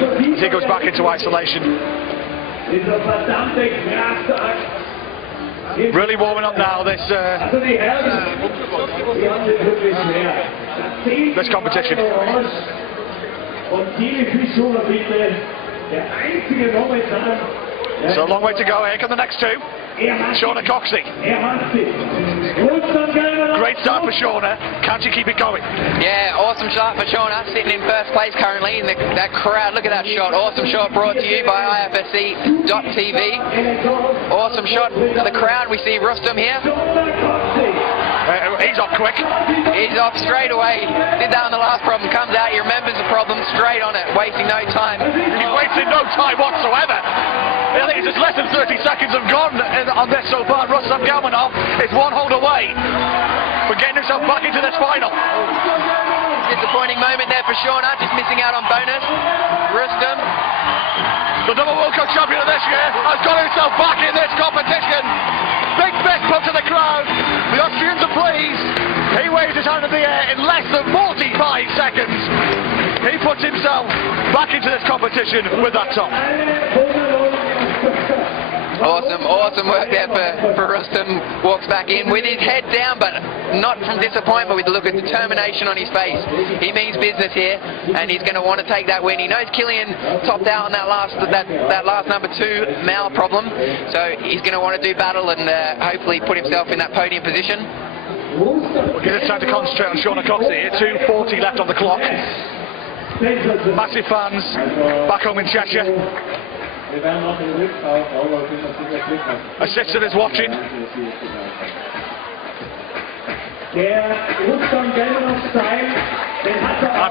As he goes back into isolation. Really warming up now, this competition. So a long way to go. Here come the next two. Shauna Coxey. Great start for Shauna. Can she keep it going? Yeah, awesome shot for Shauna, sitting in first place currently in that crowd. Look at that shot. Awesome shot brought to you by IFSC.tv. Awesome shot for the crowd. We see Rustum here. He's off quick. He's off straight away. Did that on the last problem. Comes out, he remembers the problem, straight on it, wasting no time. He's wasting no time whatsoever. I think it's just less than 30 seconds have gone on this so far. Rustam Galmanov is one hold away for getting himself back into this final. Disappointing moment there for Shauna, just missing out on bonus. Rustam, the double World Cup champion of this year, has got himself back in this competition. Big pump to the crowd. The Austrians are pleased. He waves his hand in the air in less than 45 seconds. He puts himself back into this competition with that top. Awesome work there for Rustam. Walks back in with his head down, but not from disappointment, with a look of determination on his face. He means business here, and he's going to want to take that win. He knows Killian topped out on that last number 2 Mal problem, so he's going to want to do battle and hopefully put himself in that podium position. We'll give it time to concentrate on Shauna Coxey here. 2:40 left on the clock. Massive fans back home in Cheshire. A sister is watching. And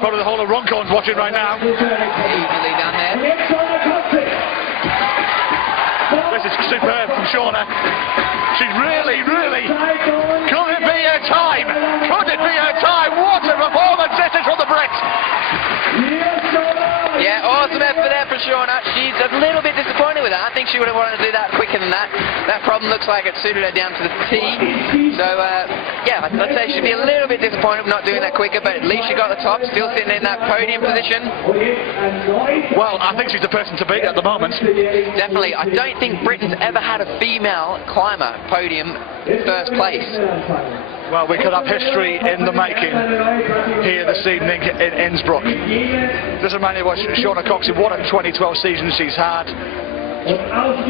probably the whole of Runcorn's watching right now. Easily done there. This is superb from Shauna. She's really, could it be her time? Could it be her time? What a performance this is from the Brits. Yeah, awesome effort there for Shauna. She's a little bit disappointed with that. I think she would have wanted to do that quicker than that. That problem looks like it suited her down to the T. So, yeah, I'd say she'd be a little bit disappointed with not doing that quicker, but at least she got the top, still sitting in that podium position. Well, I think she's the person to beat at the moment. Definitely. I don't think Britain's ever had a female climber podium first place. Well, we could have history in the making here this evening in Innsbruck. Just remind you what Shauna Coxey, what a 2012 season she's had.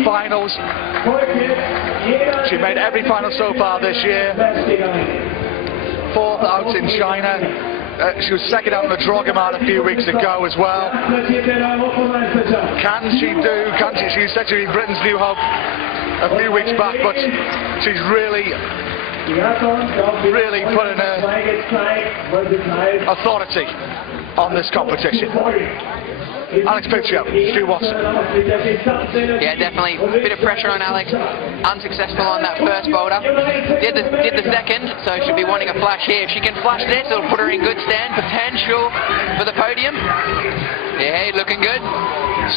Finals. She made every final so far this year. 4th out in China. She was second out in the Drogamart a few weeks ago as well. Can she? She said she'd be Britain's new hope a few weeks back, but she's really putting her authority on this competition. Alex Pitcher, Stu Watson. Yeah, definitely. A bit of pressure on Alex. Unsuccessful on that first boulder. Did the second, so she'll be wanting a flash here. If she can flash this, it'll put her in good stand. Potential for the podium. Yeah, looking good.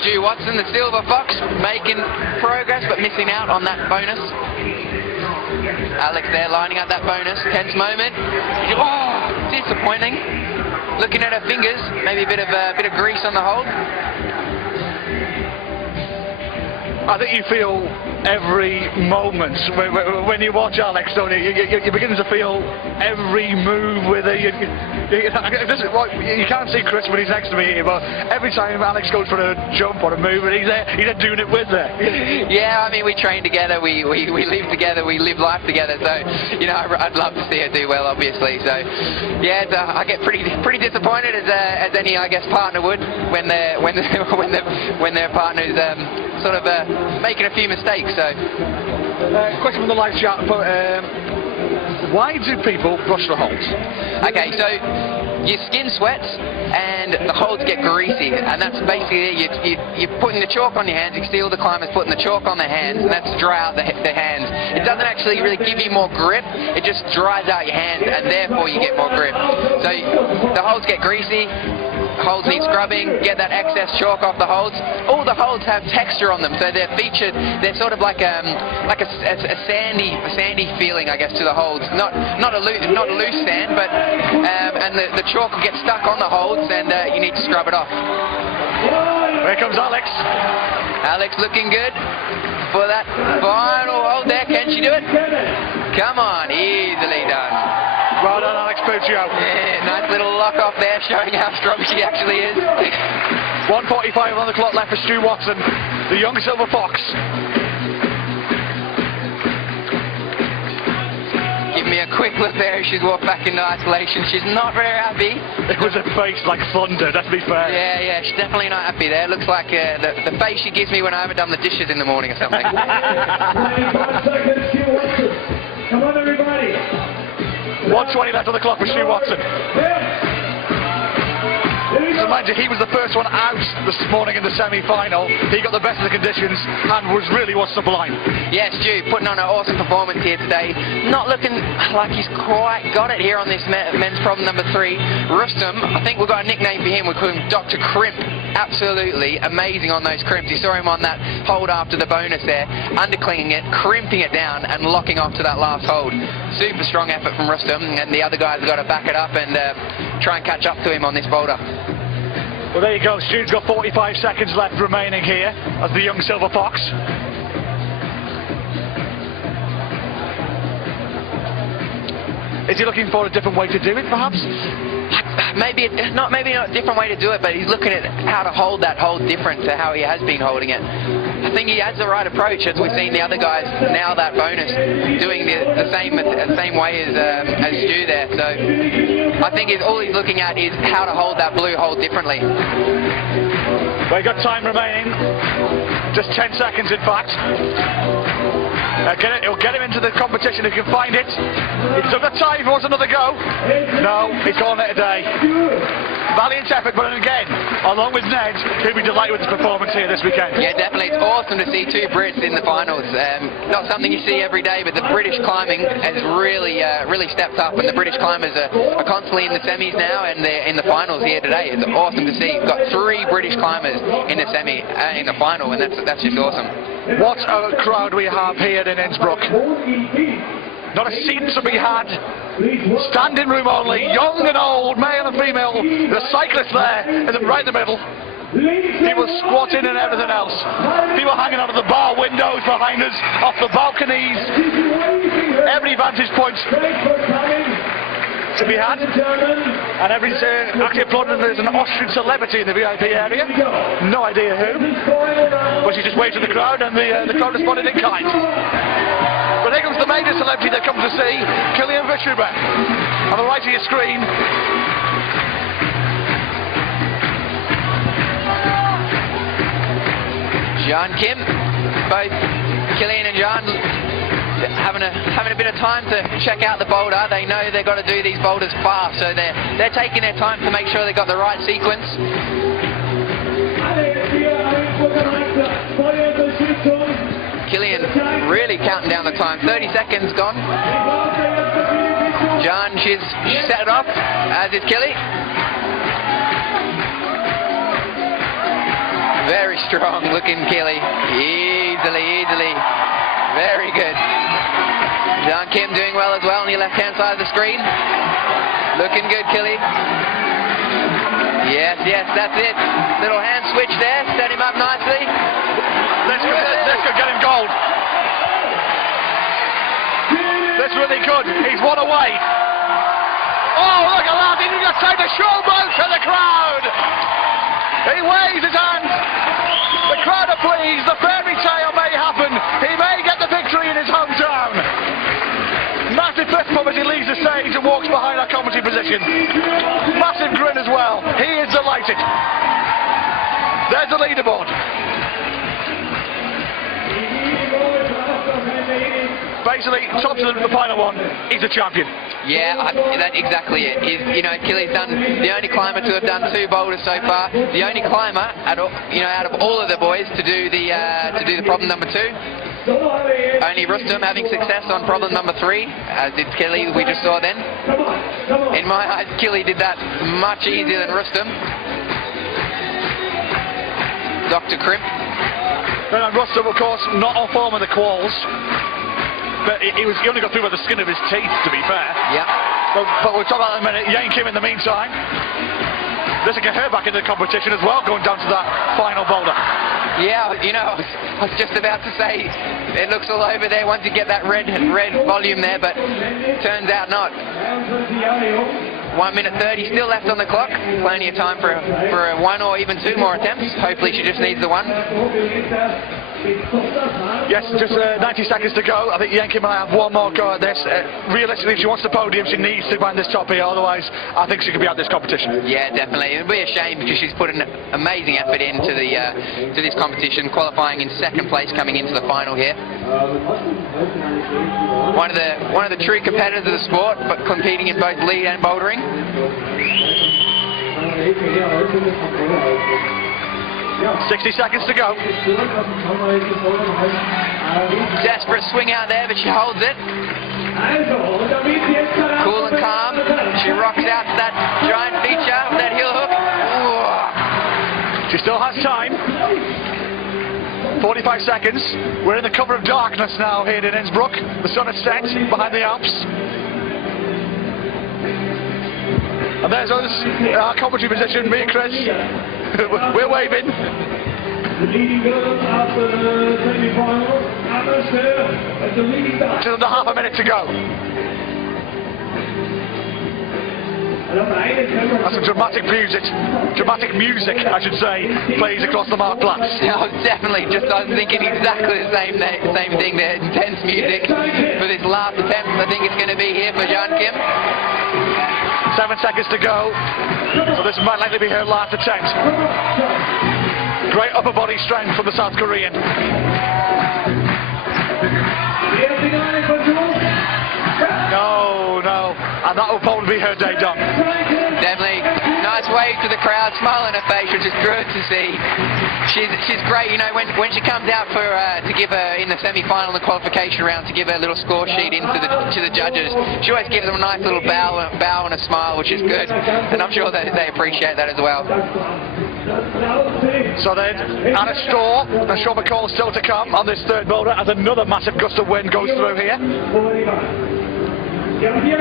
Stu Watson, the Silver Fox, making progress but missing out on that bonus. Alex there lining up that bonus. Tense moment. Oh, disappointing. Looking at her fingers, maybe a bit of grease on the hold. I think you feel every moment when you watch Alex, don't you? You're beginning to feel every move with her. You can't see Chris when he's next to me here, but every time Alex goes for a jump or a move, he's there doing it with her. Yeah, I mean, we train together, we live together, we live life together. So, you know, I'd love to see her do well, obviously. So, yeah, I get pretty disappointed as any, I guess, partner would when their partner's sort of making a few mistakes. So, question from the live chat. Why do people brush the holds? okay, so your skin sweats and the holds get greasy, and that's basically it. You're putting the chalk on your hands. You can see all the climbers putting the chalk on their hands, and that's to dry out the hands. It doesn't actually really give you more grip. It just dries out your hands, and therefore you get more grip. So the holds get greasy. Holds need scrubbing, get that excess chalk off the holds. All the holds have texture on them, so they're featured. They're sort of like a sandy feeling, I guess, to the holds. Not a loose sand, but and the chalk will get stuck on the holds, and you need to scrub it off. Here comes Alex. Alex looking good for that final hold there. Can she do it? Come on, easily done. Well done, Alex Puccio. Yeah, nice little lock off there, showing how strong she actually is. 1:45 on the clock left for Stu Watson, the young Silver Fox. Give me a quick look there as she's walked back into isolation. She's not very happy. It was a face like thunder, let's be fair. Yeah, she's definitely not happy there. Looks like the face she gives me when I haven't done the dishes in the morning or something. 25 seconds, Stu Watson. Come on, everybody. 1:20 left on the clock for Stu Watson. So mind you, he was the first one out this morning in the semi-final. He got the best of the conditions and was sublime. Yes, Stu, putting on an awesome performance here today. Not looking like he's quite got it here on this men's problem number 3. Rustum, I think we've got a nickname for him. We call him Dr. Crimp. Absolutely amazing on those crimps. You saw him on that hold after the bonus there, underclinging it, crimping it down and locking off to that last hold. Super strong effort from Rustum, and the other guys have got to back it up and try and catch up to him on this boulder. Well, there you go. Stu's got 45 seconds left remaining here as the young Silver Fox. Is he looking for a different way to do it, perhaps? Maybe not a different way to do it, but he's looking at how to hold that hold different to how he has been holding it. I think he has the right approach, as we've seen the other guys now that bonus doing the same way as Stu there. So I think all he's looking at is how to hold that blue hold differently. We've got time remaining, just 10 seconds in fact. It'll get him into the competition if he can find it. He took the time, he wants another go. No, he's gone there today. Valiant effort, but again, along with Ned, he'll be delighted with his performance here this weekend. Yeah, definitely. It's awesome to see 2 Brits in the finals. Not something you see every day, but the British climbing has really stepped up, and the British climbers are constantly in the semis now, and they're in the finals here today. It's awesome to see. We've got 3 British climbers in the in the final, and that's just awesome. What a crowd we have here in Innsbruck. Not a seat to be had. Standing room only, young and old, male and female. The cyclist there, right in the middle. People squatting and everything else. People hanging out of the bar windows behind us, off the balconies. Every vantage point to be had. And everybody's actually applauding. There's an Austrian celebrity in the VIP area. No idea who. But she just waved to the crowd, and the crowd responded in kind. But here comes the major celebrity that comes to see Kilian Vischerbeck. On the right of your screen. John Kim, both Kilian and John having a bit of time to check out the boulder. They know they've got to do these boulders fast, so they're taking their time to make sure they've got the right sequence. Kilian really counting down the time. 30 seconds gone. John, she's set it off, as is Killy. Very strong looking Killy. Easily. Very good. John Kim doing well as well on your left-hand side of the screen. Looking good, Killy. Yes, that's it. Little hand switch there, set him up nicely. This could get him gold. This really could. He's one away. Oh, look at that. He just tried to showboat to the crowd. He waves his hand. The crowd are pleased. The fairy tale may happen. He may get the victory in his hometown. Massive fist bump as he leaves the stage and walks behind our commentary position. Massive grin as well. He is delighted. There's the leaderboard. basically, top to the final one, he's a champion. Yeah, that's exactly it. You know, Achilles done the only climber to have done 2 boulders so far. The only climber, out of all of the boys, to do the problem number 2. Only Rustum having success on problem number 3, as did Kelly, we just saw then. In my eyes, Kelly did that much easier than Rustum. Dr. Crimp. And Rustum, of course, not on form of the quals, but he only got through by the skin of his teeth, to be fair. Yeah. But we'll talk about that in a minute. Yang Kim in the meantime. This will get her back into the competition as well, going down to that final boulder. Yeah, you know, I was just about to say, it looks all over there once you get that red volume there, but turns out not. 1 minute 30 still left on the clock. Plenty of time for a 1 or even 2 more attempts. Hopefully she just needs the 1. Yes, just 90 seconds to go. I think Yang Kim and I have one more go at this. Realistically, if she wants the podium, she needs to find this top here. Otherwise, I think she could be out this competition. Yeah, definitely. It would be a shame because she's put an amazing effort into to this competition, qualifying in 2nd place coming into the final here. One of the true competitors of the sport, but competing in both lead and bouldering. 60 seconds to go. Desperate swing out there, but she holds it. Cool and calm. She rocks out to that giant feature with that heel hook. She still has time. 45 seconds. We're in the cover of darkness now here in Innsbruck. The sun has set behind the Alps. And there's us, our commentary position, me and Chris. We're waving. The leading girl after the semi-final, at the leading back. Just under half a minute to go. That's some dramatic music, I should say, plays across the Marktplatz. I was thinking exactly the same thing there. Intense music for this last attempt. I think it's going to be here for Yang Kim. 7 seconds to go, so this might likely be her last attempt. Great upper body strength from the South Korean. No, and that will probably be her day done. Definitely. Nice wave to the crowd, smile on her face, which is good to see. She's great, you know, when she comes out for to give her in the semi-final, the qualification round, to give her a little score sheet to the judges. She always gives them a nice little bow and a smile, which is good, and I'm sure that they appreciate that as well. So then, Anna Storr and Sean McCall still to come on this 3rd boulder as another massive gust of wind goes through here. And here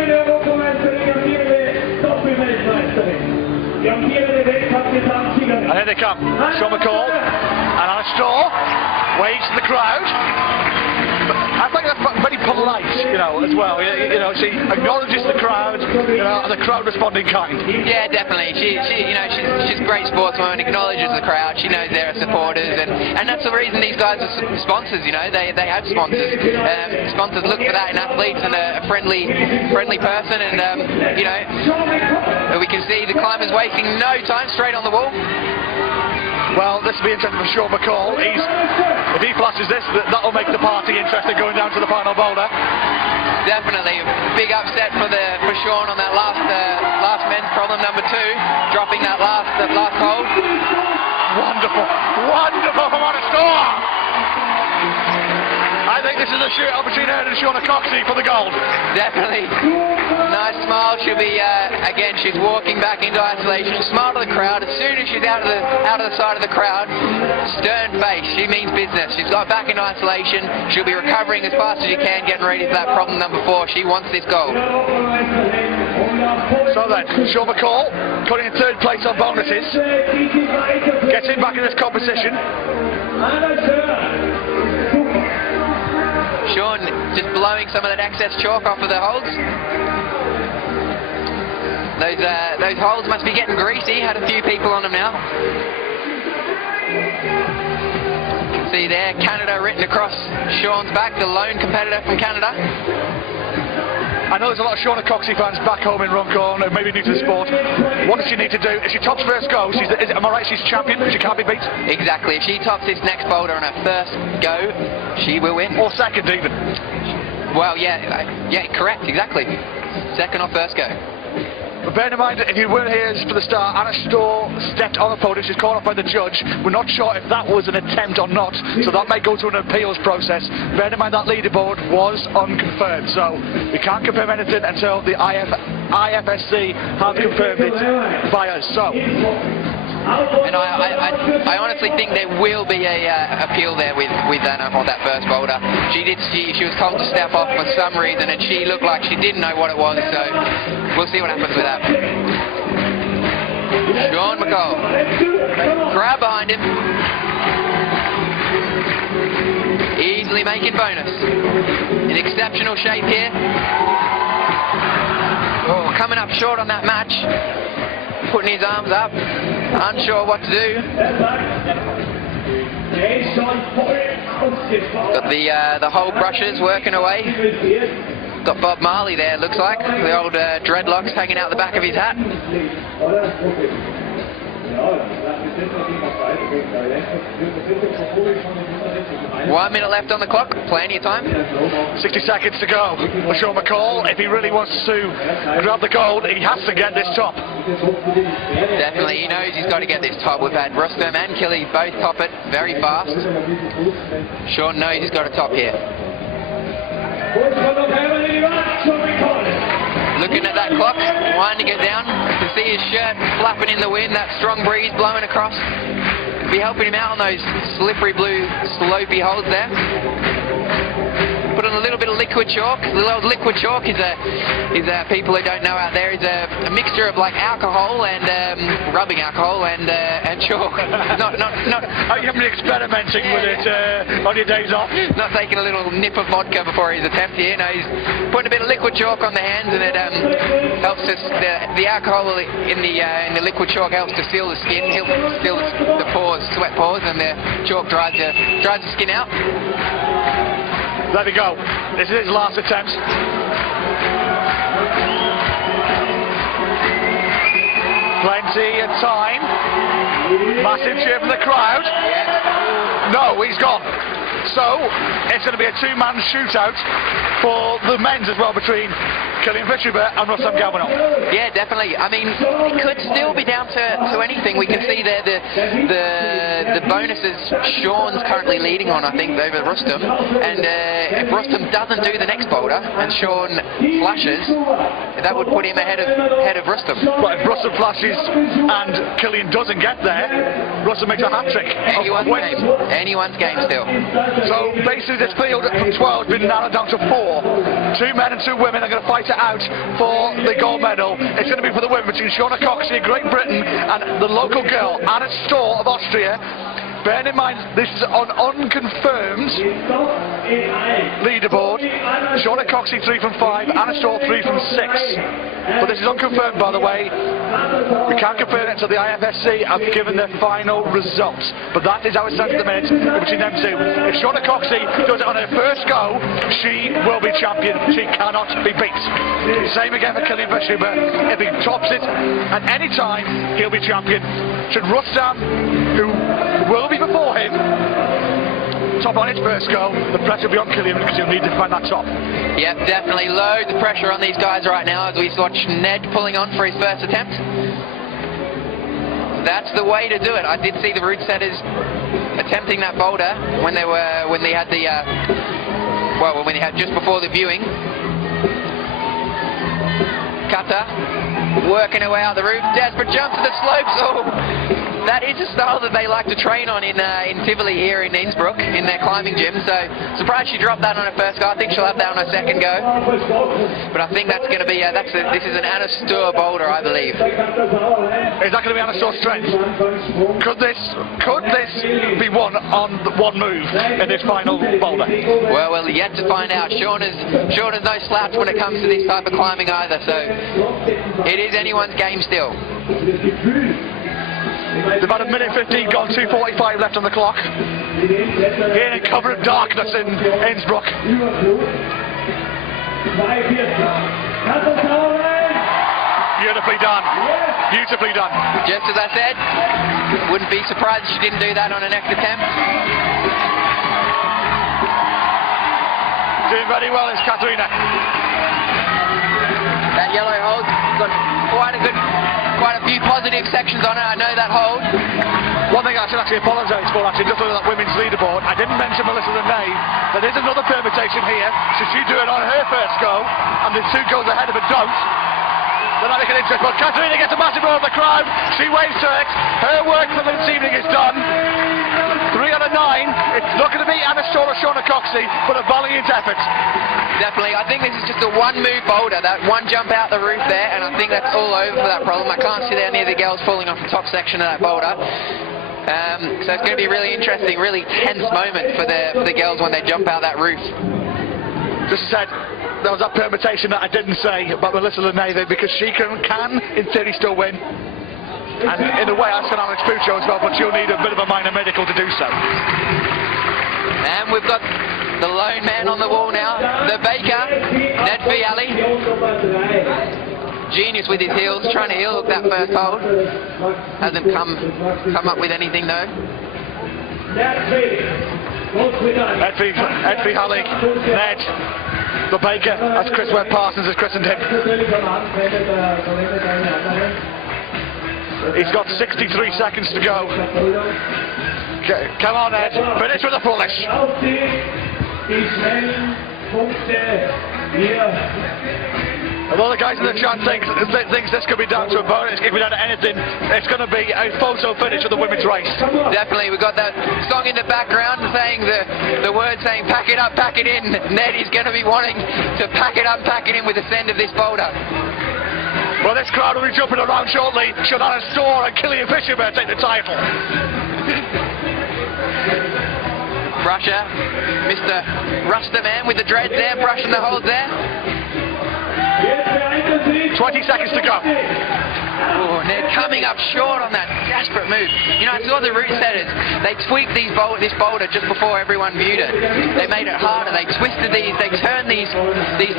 they come, Sean McCall and Anna Storr, waves to the crowd. I think that's very polite, you know, as well. You know, she acknowledges the crowd, you know, and the crowd responding kind. Yeah, definitely. She's a great sportswoman, acknowledges the crowd. She knows they're supporters, and that's the reason these guys are sponsors. You know, they have sponsors. Sponsors look for that in athletes and a friendly person, and you know, we can see the climbers wasting no time, straight on the wall. Well, this will be interesting for Sean McCall. If he flashes this, that'll make the party interesting going down to the final boulder. Definitely. Big upset for Sean on that last men's problem number 2, dropping that last hold. Wonderful from Anna Storr. I think this is a shoot opportunity and Shauna Coxey for the gold. Definitely. Nice smile. She'll be again. She's walking back into isolation. Smile to the crowd. As soon as she's out of the side of the crowd, stern face. She means business. She's got back into isolation. She'll be recovering as fast as she can, getting ready for that problem number 4. She wants this gold. So then, Sean McCall cutting in 3rd place on bonuses. Gets in back in this competition. Sean just blowing some of that excess chalk off of the holds. Those holds must be getting greasy. Had a few people on them now. See there, Canada written across Sean's back, the lone competitor from Canada. I know there's a lot of Shauna Coxey fans back home in Runcorn who maybe new to the sport. What does she need to do? If she tops first go, am I right, she's champion? She can't be beat? Exactly. If she tops this next boulder on her first go, she will win. Or second even. Well, yeah, correct, exactly. Second or first go. But bear in mind, if you were here for the start, Anna Storr stepped on the podium. She's called off by the judge. We're not sure if that was an attempt or not, so that may go to an appeals process. Bear in mind that leaderboard was unconfirmed, so we can't confirm anything until the IFSC have confirmed it by us. So. And I honestly think there will be a appeal there with Anna on that first boulder. She was told to step off for some reason, and she looked like she didn't know what it was. So we'll see what happens with that. Sean McCall, crowd behind him, easily making bonus. In exceptional shape here. Oh, coming up short on that match. Putting his arms up, unsure what to do. Got the whole brushes working away. Got Bob Marley there, looks like. The old dreadlocks hanging out the back of his hat. 1 minute left on the clock, plenty of time. 60 seconds to go for Sean McCall. If he really wants to grab the gold, he has to get this top. Definitely, he knows he's got to get this top. We've had Rustam and Killy both top it very fast. Sean knows he's got a top here. Looking at that clock, winding it down. You can see his shirt flapping in the wind, that strong breeze blowing across. Be helping him out on those slippery blue slopey holes there. Put on a little bit of liquid chalk. A little old liquid chalk is people who don't know out there, is a mixture of like alcohol and rubbing alcohol and chalk. not Are you experimenting with it on your days off? Not taking a little nip of vodka before his attempt here. No, he's putting a bit of liquid chalk on the hands, and it helps us. The alcohol in the liquid chalk helps to seal the skin, seal the pores, sweat pores, and the chalk dries the skin out. There we go. This is his last attempt. Plenty of time. Massive cheer from the crowd. No, he's gone. So, it's going to be a two-man shootout for the men's as well between Killian Fitzgerald and Rustam Galvano. Yeah, definitely. I mean, it could still be down to anything. We can see there the bonuses Sean's currently leading on, I think, over Rustam. And if Rustam doesn't do the next boulder and Sean flashes, that would put him ahead of Rustam. But if Rustam flashes and Killian doesn't get there, Rustam makes a hat-trick. Anyone's game still. So basically this field from 12 has been narrowed down to 4. 2 men and 2 women are going to fight it out for the gold medal. It's going to be for the women between Shauna Coxey of Great Britain and the local girl, Anna Storr of Austria. Bearing in mind, this is an unconfirmed leaderboard. Shauna Coxey 3 from 5, Anna Storr 3 from 6. But this is unconfirmed, by the way. We can't confirm it until the IFSC have given their final results. But that is how it stands at the minute between them two. If Shauna Coxey does it on her first go, she will be champion. She cannot be beat. Same again for Killian Fitzgerald. If he tops it at any time, he'll be champion. Should Rustam, who will be before him, top on his first go, the pressure will be on Killian because he'll need to find that top. Yep, definitely loads of pressure on these guys right now as we watch Ned pulling on for his first attempt. That's the way to do it. I did see the route setters attempting that boulder when they had just before the viewing. Cutter working her way out the roof, desperate jump to the slopes. Oh, that is a style that they like to train on in Tivoli here in Innsbruck in their climbing gym. So surprised she dropped that on her first go. I think she'll have that on her second go. But I think that's going to be this is an Anna Storr boulder, I believe. Is that going to be Anna Storr's strength? Could this be won on one move in this final boulder? Well, yet to find out. Sean is no slouch when it comes to this type of climbing either. So it is anyone's game still. They've had 1 minute 15 gone, 2:45 left on the clock. Here in a cover of darkness in Innsbruck. Beautifully done. Beautifully done. Just as I said, wouldn't be surprised if she didn't do that on her next attempt. Doing very well is Katharina. That yellow hold got quite a few positive sections on it. I know that hold. One thing I should actually apologise for, just looking at that women's leaderboard, I didn't mention Melissa Renee. There is another permutation here. Should she do it on her first go, and the two goes ahead of it don't, then I make an interest. But Katharina gets a massive roar of the crowd. She waves to it. Her work for this evening is done. 3 out of 9. It's not going to be Anna Storr or Shauna Coxey, but a valiant effort. Definitely. I think this is just a one-move boulder, that one jump out the roof there, and I think that's all over for that problem. I can't see any of the girls falling off the top section of that boulder. So it's going to be really interesting, really tense moment for the girls when they jump out that roof. Just said, there was that permutation that I didn't say about Melissa Lenathan, because she can in theory still win. And in a way, I can Alex Puccio as well, but she'll need a bit of a minor medical to do so. And we've got the lone man on the wall now, the baker, Ned Fiali. Genius with his heels, trying to heel hook that first hold. Hasn't come up with anything though. Ed Fiali, Ned, the baker, as Chris Webb Parsons has christened him. He's got 63 seconds to go. Come on, Ed. Finish with a bullish. Although the guys in the chat thinks this could be down to a bonus, it could be down to anything, it's going to be a photo finish of the women's race. Definitely, we've got that song in the background saying the word saying pack it up, pack it in. Ned is going to be wanting to pack it up, pack it in with the send of this boulder. Well, this crowd will be jumping around shortly. Should Anna Storr and Killian Fisherberg take the title? Brusher, Mr. Rusterman with the dreads there, brushing the hold there. 20 seconds to go. Oh, they're coming up short on that desperate move. You know, I saw the route setters. They tweaked this boulder just before everyone viewed it. They made it harder. They twisted these. They turned these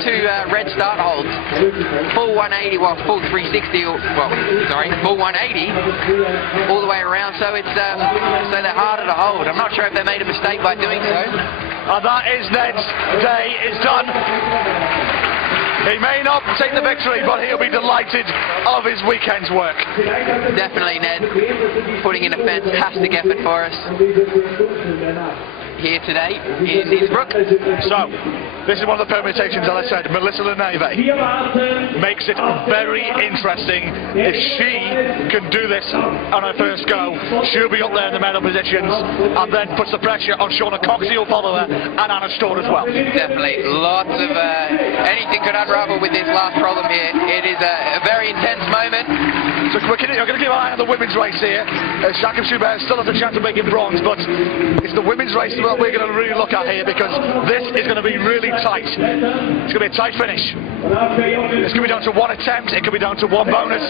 two red start holds full 180, well, full 360. Full 180 all the way around. So it's so they're harder to hold. I'm not sure if they made a mistake by doing so. And that is Ned's day is done. He may not take the victory, but he'll be delighted of his weekend's work. Definitely, Ned, putting in a fantastic effort for us here today in Innsbruck. So, this is one of the permutations, as I said. Melissa Lenathan makes it very interesting. If she can do this on her first go, she'll be up there in the medal positions, and then puts the pressure on Shauna Coxey, who'll follow her, and Anna Storr as well. Definitely, lots of anything could unravel with this last problem here. It is a very intense moment. So we're going to keep an eye on the women's race here. Shakim Schubert still has a chance of making bronze, but it's the women's race that we're going to really look at here, because this is going to be really tight. It's going to be a tight finish. It's going to be down to one attempt. It could be down to one bonus.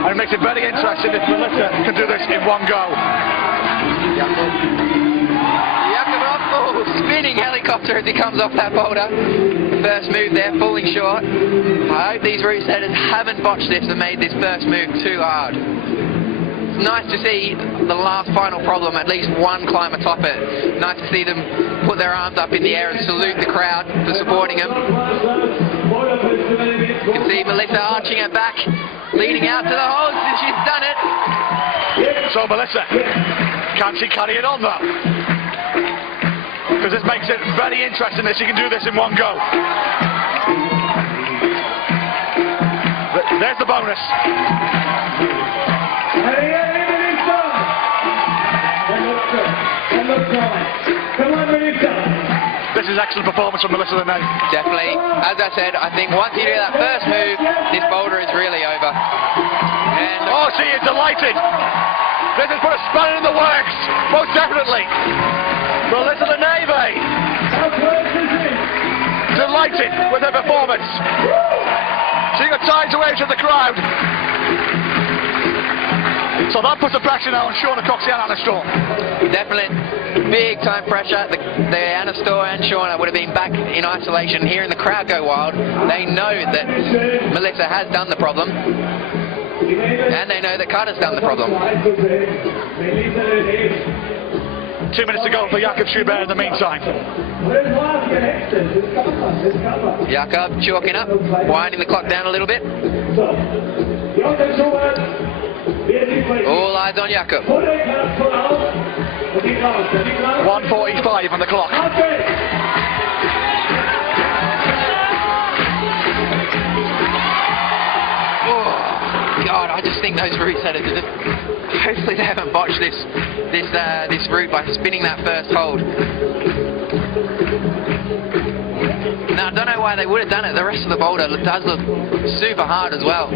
And it makes it very interesting if Melissa can do this in one go. Spinning helicopter as he comes off that boulder. First move there, falling short. I hope these route setters haven't botched this and made this first move too hard. It's nice to see the last final problem, at least one climb atop it. Nice to see them put their arms up in the air and salute the crowd for supporting them. You can see Melissa arching her back, leading out to the holds, and she's done it. So Melissa, can she carry it on though? Because this makes it very interesting that she can do this in one go. There's the bonus. This is excellent performance from Melissa Lenathan. Definitely. As I said, I think once you do that first move, this boulder is really over. And oh, she is delighted. This has put a spanner in the works, most definitely. Melissa Lenathan, delighted with her performance. She got time to wave to the crowd. So that puts the pressure now on Shauna Coxey and Anna Storr. Definitely big time pressure. The Anna Storr and Shauna would have been back in isolation, hearing the crowd go wild. They know that Melissa has done the problem, and they know that Carter's done the problem. 2 minutes to go for Jakob Schubert in the meantime. Jakob chalking up, winding the clock down a little bit. All eyes on Jakob. 1:45 on the clock. God, I just think those route setters are just, hopefully they haven't botched this route by spinning that first hold. Now, I don't know why they would have done it. The rest of the boulder does look super hard as well.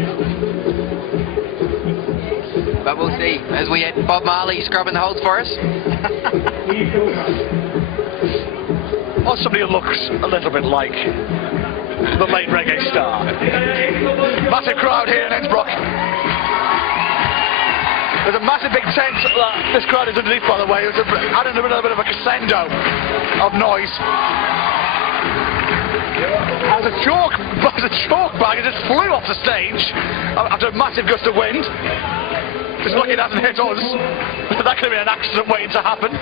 But we'll see as we get Bob Marley scrubbing the holds for us. Or somebody who looks a little bit like the late reggae star. Massive crowd here in Innsbruck. There's a massive big tent that this crowd is underneath, by the way. It was adding a little bit of a crescendo of noise. As a chalk bag, it just flew off the stage after a massive gust of wind. Just lucky it hasn't hit us. That could have been an accident waiting to happen.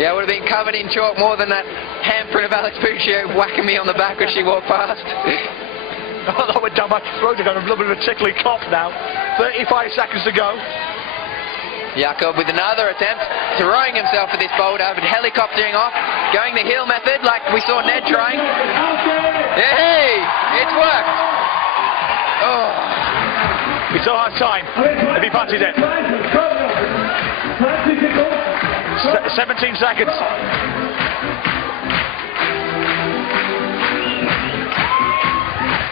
Yeah, it would have been covered in chalk more than that handprint of Alex Puccio whacking me on the back as she walked past. Oh, that went down my throat. I've got a little bit of a tickly cough now. 35 seconds to go. Jakob with another attempt, throwing himself at this boulder, but helicoptering off, going the heel method like we saw Ned trying. Hey, it's worked. Oh. We still have time if he fancies it. 17 seconds.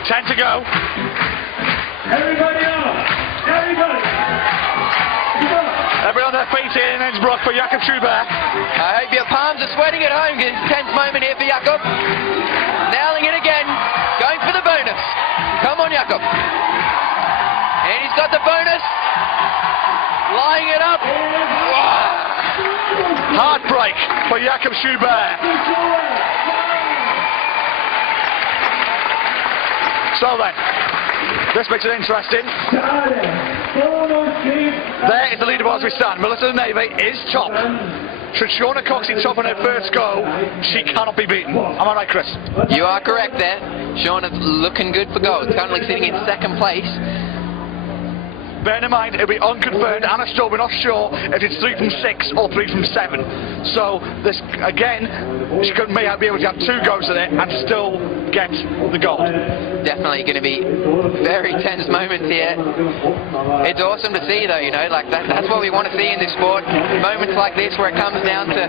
10 to go. Everybody up! Everybody! Everyone on their feet here in Innsbruck for Jakob Schubert. I hope your palms are sweating at home. It's a tense moment here for Jakob. Nailing it again. Going for the bonus. Come on, Jakob. And he's got the bonus. Lining it up. Wow. Heartbreak for Jakob Schubert. So then, this makes it interesting. There is the leaderboard as we stand. Melissa Navy is top. Should Shauna Coxey top on her first go, she cannot be beaten. Am I right, Chris? You are correct there. Shauna's looking good for gold. Currently sitting in second place. Bear in mind, it'll be unconfirmed and still we're not sure if it's 3 from 6 or 3 from 7. So this again, she may be able to have 2 goes at it and still get the gold. Definitely going to be very tense moments here. It's awesome to see though, you know, like that's what we want to see in this sport. Moments like this where it comes down to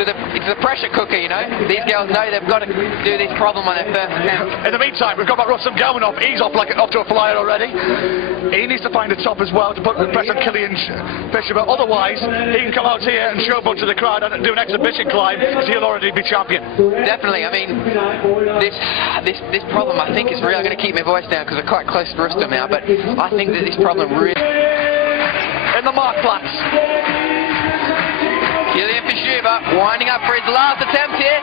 it's the pressure cooker, you know. These girls know they've got to do this problem on their first attempt. In the meantime, we've got Russell Gelman off. He's off to a flyer already. He needs to find a top as well to put the pressure on Killian Fisher, but otherwise he can come out here and showboat to the crowd and do an exhibition climb because he'll already be champion. Definitely. I mean, this problem I think is really going to keep my voice down because we're quite close to Rustam now, but I think that this problem really... In the Marktplatz. Killian Fisher winding up for his last attempt here.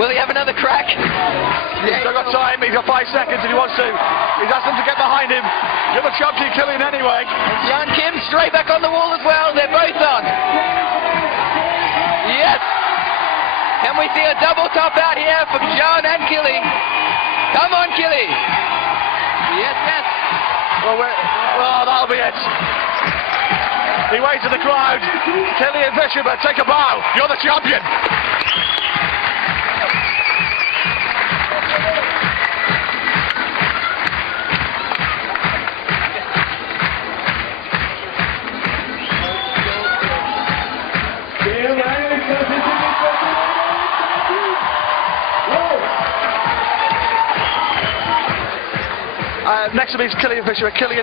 Will he have another crack? He's still got time. He's got 5 seconds if he wants to. He's asked them to get behind him. You're the champion, Killian, anyway. Jan Kim straight back on the wall as well. They're both on. Yes. Can we see a double top out here from Jan and Killy? Come on, Killy. Yes, yes. Well, that'll be it. He waits at the crowd. Killian Fisher, but take a bow. You're the champion. Next to me is Killian Fisher. Killian,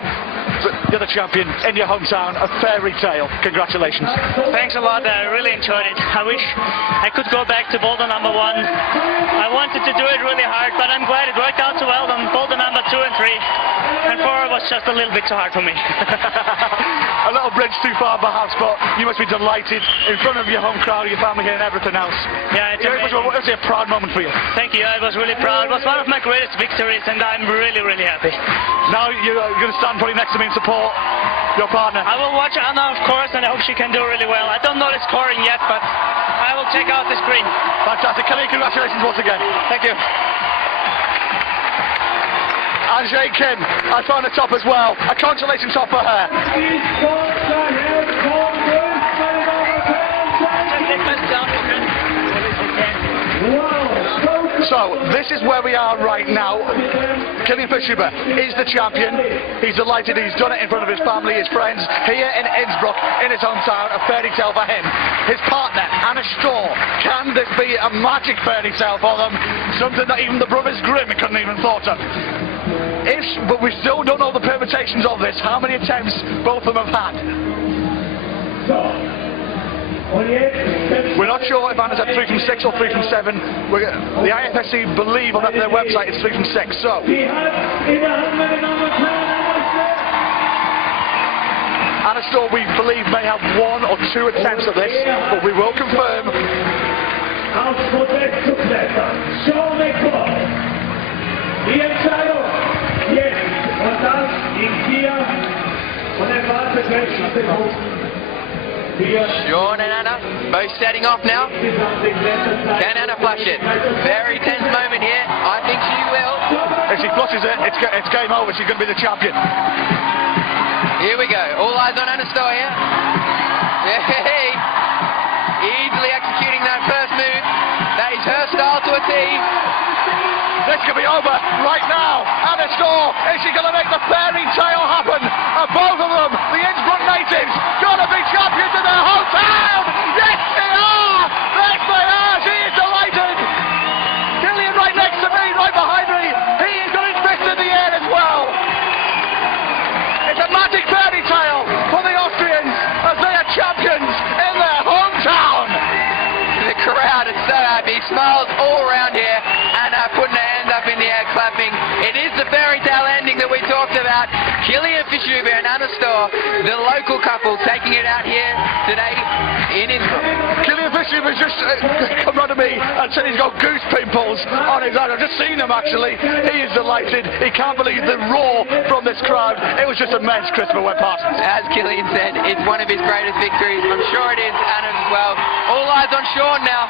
you're the champion in your hometown. A fairy tale. Congratulations. Thanks a lot. I really enjoyed it. I wish I could go back to Boulder #1. I wanted to do it really hard, but I'm glad it worked out so well on Boulder #2 and 3. And 4 was just a little bit too hard for me. A little bridge too far, perhaps, but you must be delighted in front of your home crowd, your family here, and everything else. Yeah, it's a proud moment for you. Thank you. I was really proud. It was one of my greatest victories, and I'm really, really happy. Now you're going to stand probably next to me in support. your partner? I will watch Anna, of course, and I hope she can do really well. I don't know the scoring yet, but I will check out the screen. Fantastic. Kelly, congratulations once again. Thank you. And Jane Kim, I found a top as well. A consolation top for her. So, this is where we are right now. Killian Fischuber is the champion. He's delighted he's done it in front of his family, his friends, here in Innsbruck, in his hometown. A fairy tale for him. His partner, Anna Storr. Can this be a magic fairy tale for them? Something that even the Brothers Grimm couldn't even thought of. But we still don't know the permutations of this. How many attempts both of them have had? We're not sure if Anna's at 3 from 6 or 3 from 7. The IFSC believe on their website it's 3 from 6. So Anna Storr, we believe, may have 1 or 2 attempts at this, but we will confirm. Die Entscheidung jetzt und das in 4 und er wartet jetzt auf den Hof. Sean and Anna both setting off now. Can Anna flush it? Very tense moment here. I think she will. If she flushes it, it's game over. She's going to be the champion. Here we go. All eyes on Anna Storr here. Yay! Easily executing that first move. That is her style to a T. This could be over right now. Anna Storr, is she going to make the fairy tale happen? And both of them, the Innsbruck natives, going to be champions in their hometown. Yes, they are. Yes, they are. She is delighted. Killian right next to me, right behind me. He is got his fist in the air as well. It's a magic fairy tale for the Austrians as they are champions in their hometown. The crowd is so happy. Smiles all around here. Anna putting her hands up in the air, clapping. It is the fairy tale ending that we talked about. Killian Fischuber and Anna Storr, the local couple, taking it out here today in Innsbruck. Killian Fischuber's just come round to me and said he's got goose pimples on his hand. I've just seen him actually. He is delighted. He can't believe the roar from this crowd. It was just immense, Christopher went past. As Killian said, it's one of his greatest victories. I'm sure it is Anna's as well. All eyes on Sean now.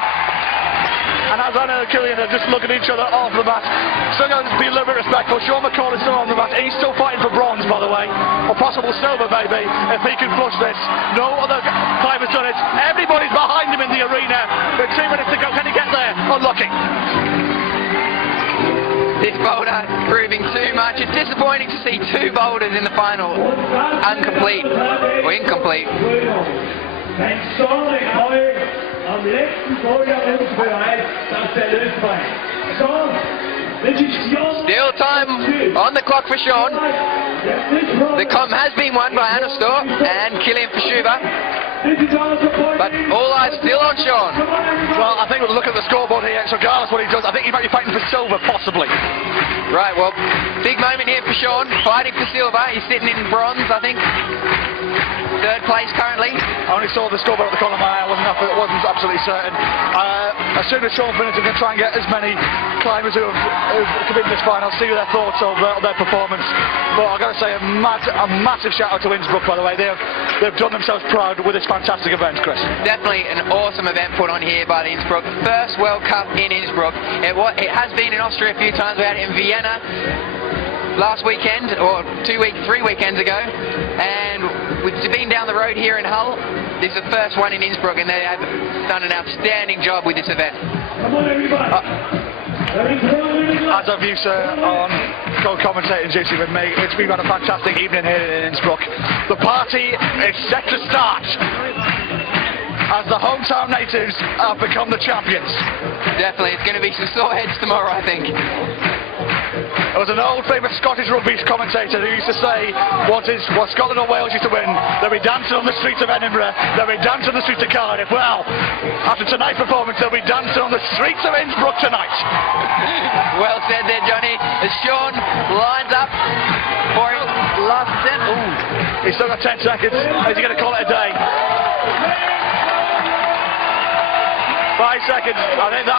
And as Anna and Killian are just looking at each other off the mat, so going to be a little bit respectful. Sean McCall is still on the mat. He's still fighting for bronze, by the way, or possible silver, maybe, if he can flush this. No other climber's done it. Everybody's behind him in the arena. With 2 minutes to go, can he get there? Unlucky. This boulder proving too much. It's disappointing to see 2 boulders in the final incomplete. Ein Storm am letzten Boulder uns bereit, dass der Lösbein. So, this is Sean. Still time on the clock for Sean. The comp has been won by Anna Storr and Killian Fischuber. But all eyes still on Sean. Well, I think we'll look at the scoreboard here. So regardless what he does, I think he might be fighting for silver, possibly. Right, well, big moment here for Sean, fighting for silver. He's sitting in bronze, I think. 3rd place currently. I only saw the scoreboard at the corner of my eye. I wasn't absolutely certain. As soon as Sean finishes, we're going to try and get as many climbers who have come in this final, see their thoughts of their performance. But I've got to say a massive shout out to Innsbruck, by the way. They've done themselves proud with this fantastic event, Chris. Definitely an awesome event put on here by the Innsbruck. First World Cup in Innsbruck. It has been in Austria a few times. We had it in Vienna last weekend, or 3 weekends ago, and we've been down the road here in Hull. This is the first one in Innsbruck, and they have done an outstanding job with this event. Come on, everybody. As of you, sir, on co-commentating duty with me, it's been a fantastic evening here in Innsbruck. The party is set to start as the hometown natives have become the champions. Definitely, it's going to be some sore heads tomorrow, I think. There was an old famous Scottish rugby commentator who used to say, what Scotland or Wales used to win, they'll be dancing on the streets of Edinburgh, they'll be dancing on the streets of Cardiff. Well, after tonight's performance, they'll be dancing on the streets of Innsbruck tonight. Well said there, Johnny. As Sean lines up for his last attempt. Ooh, he's still got 10 seconds. Is he going to call it a day? 5 seconds. I think that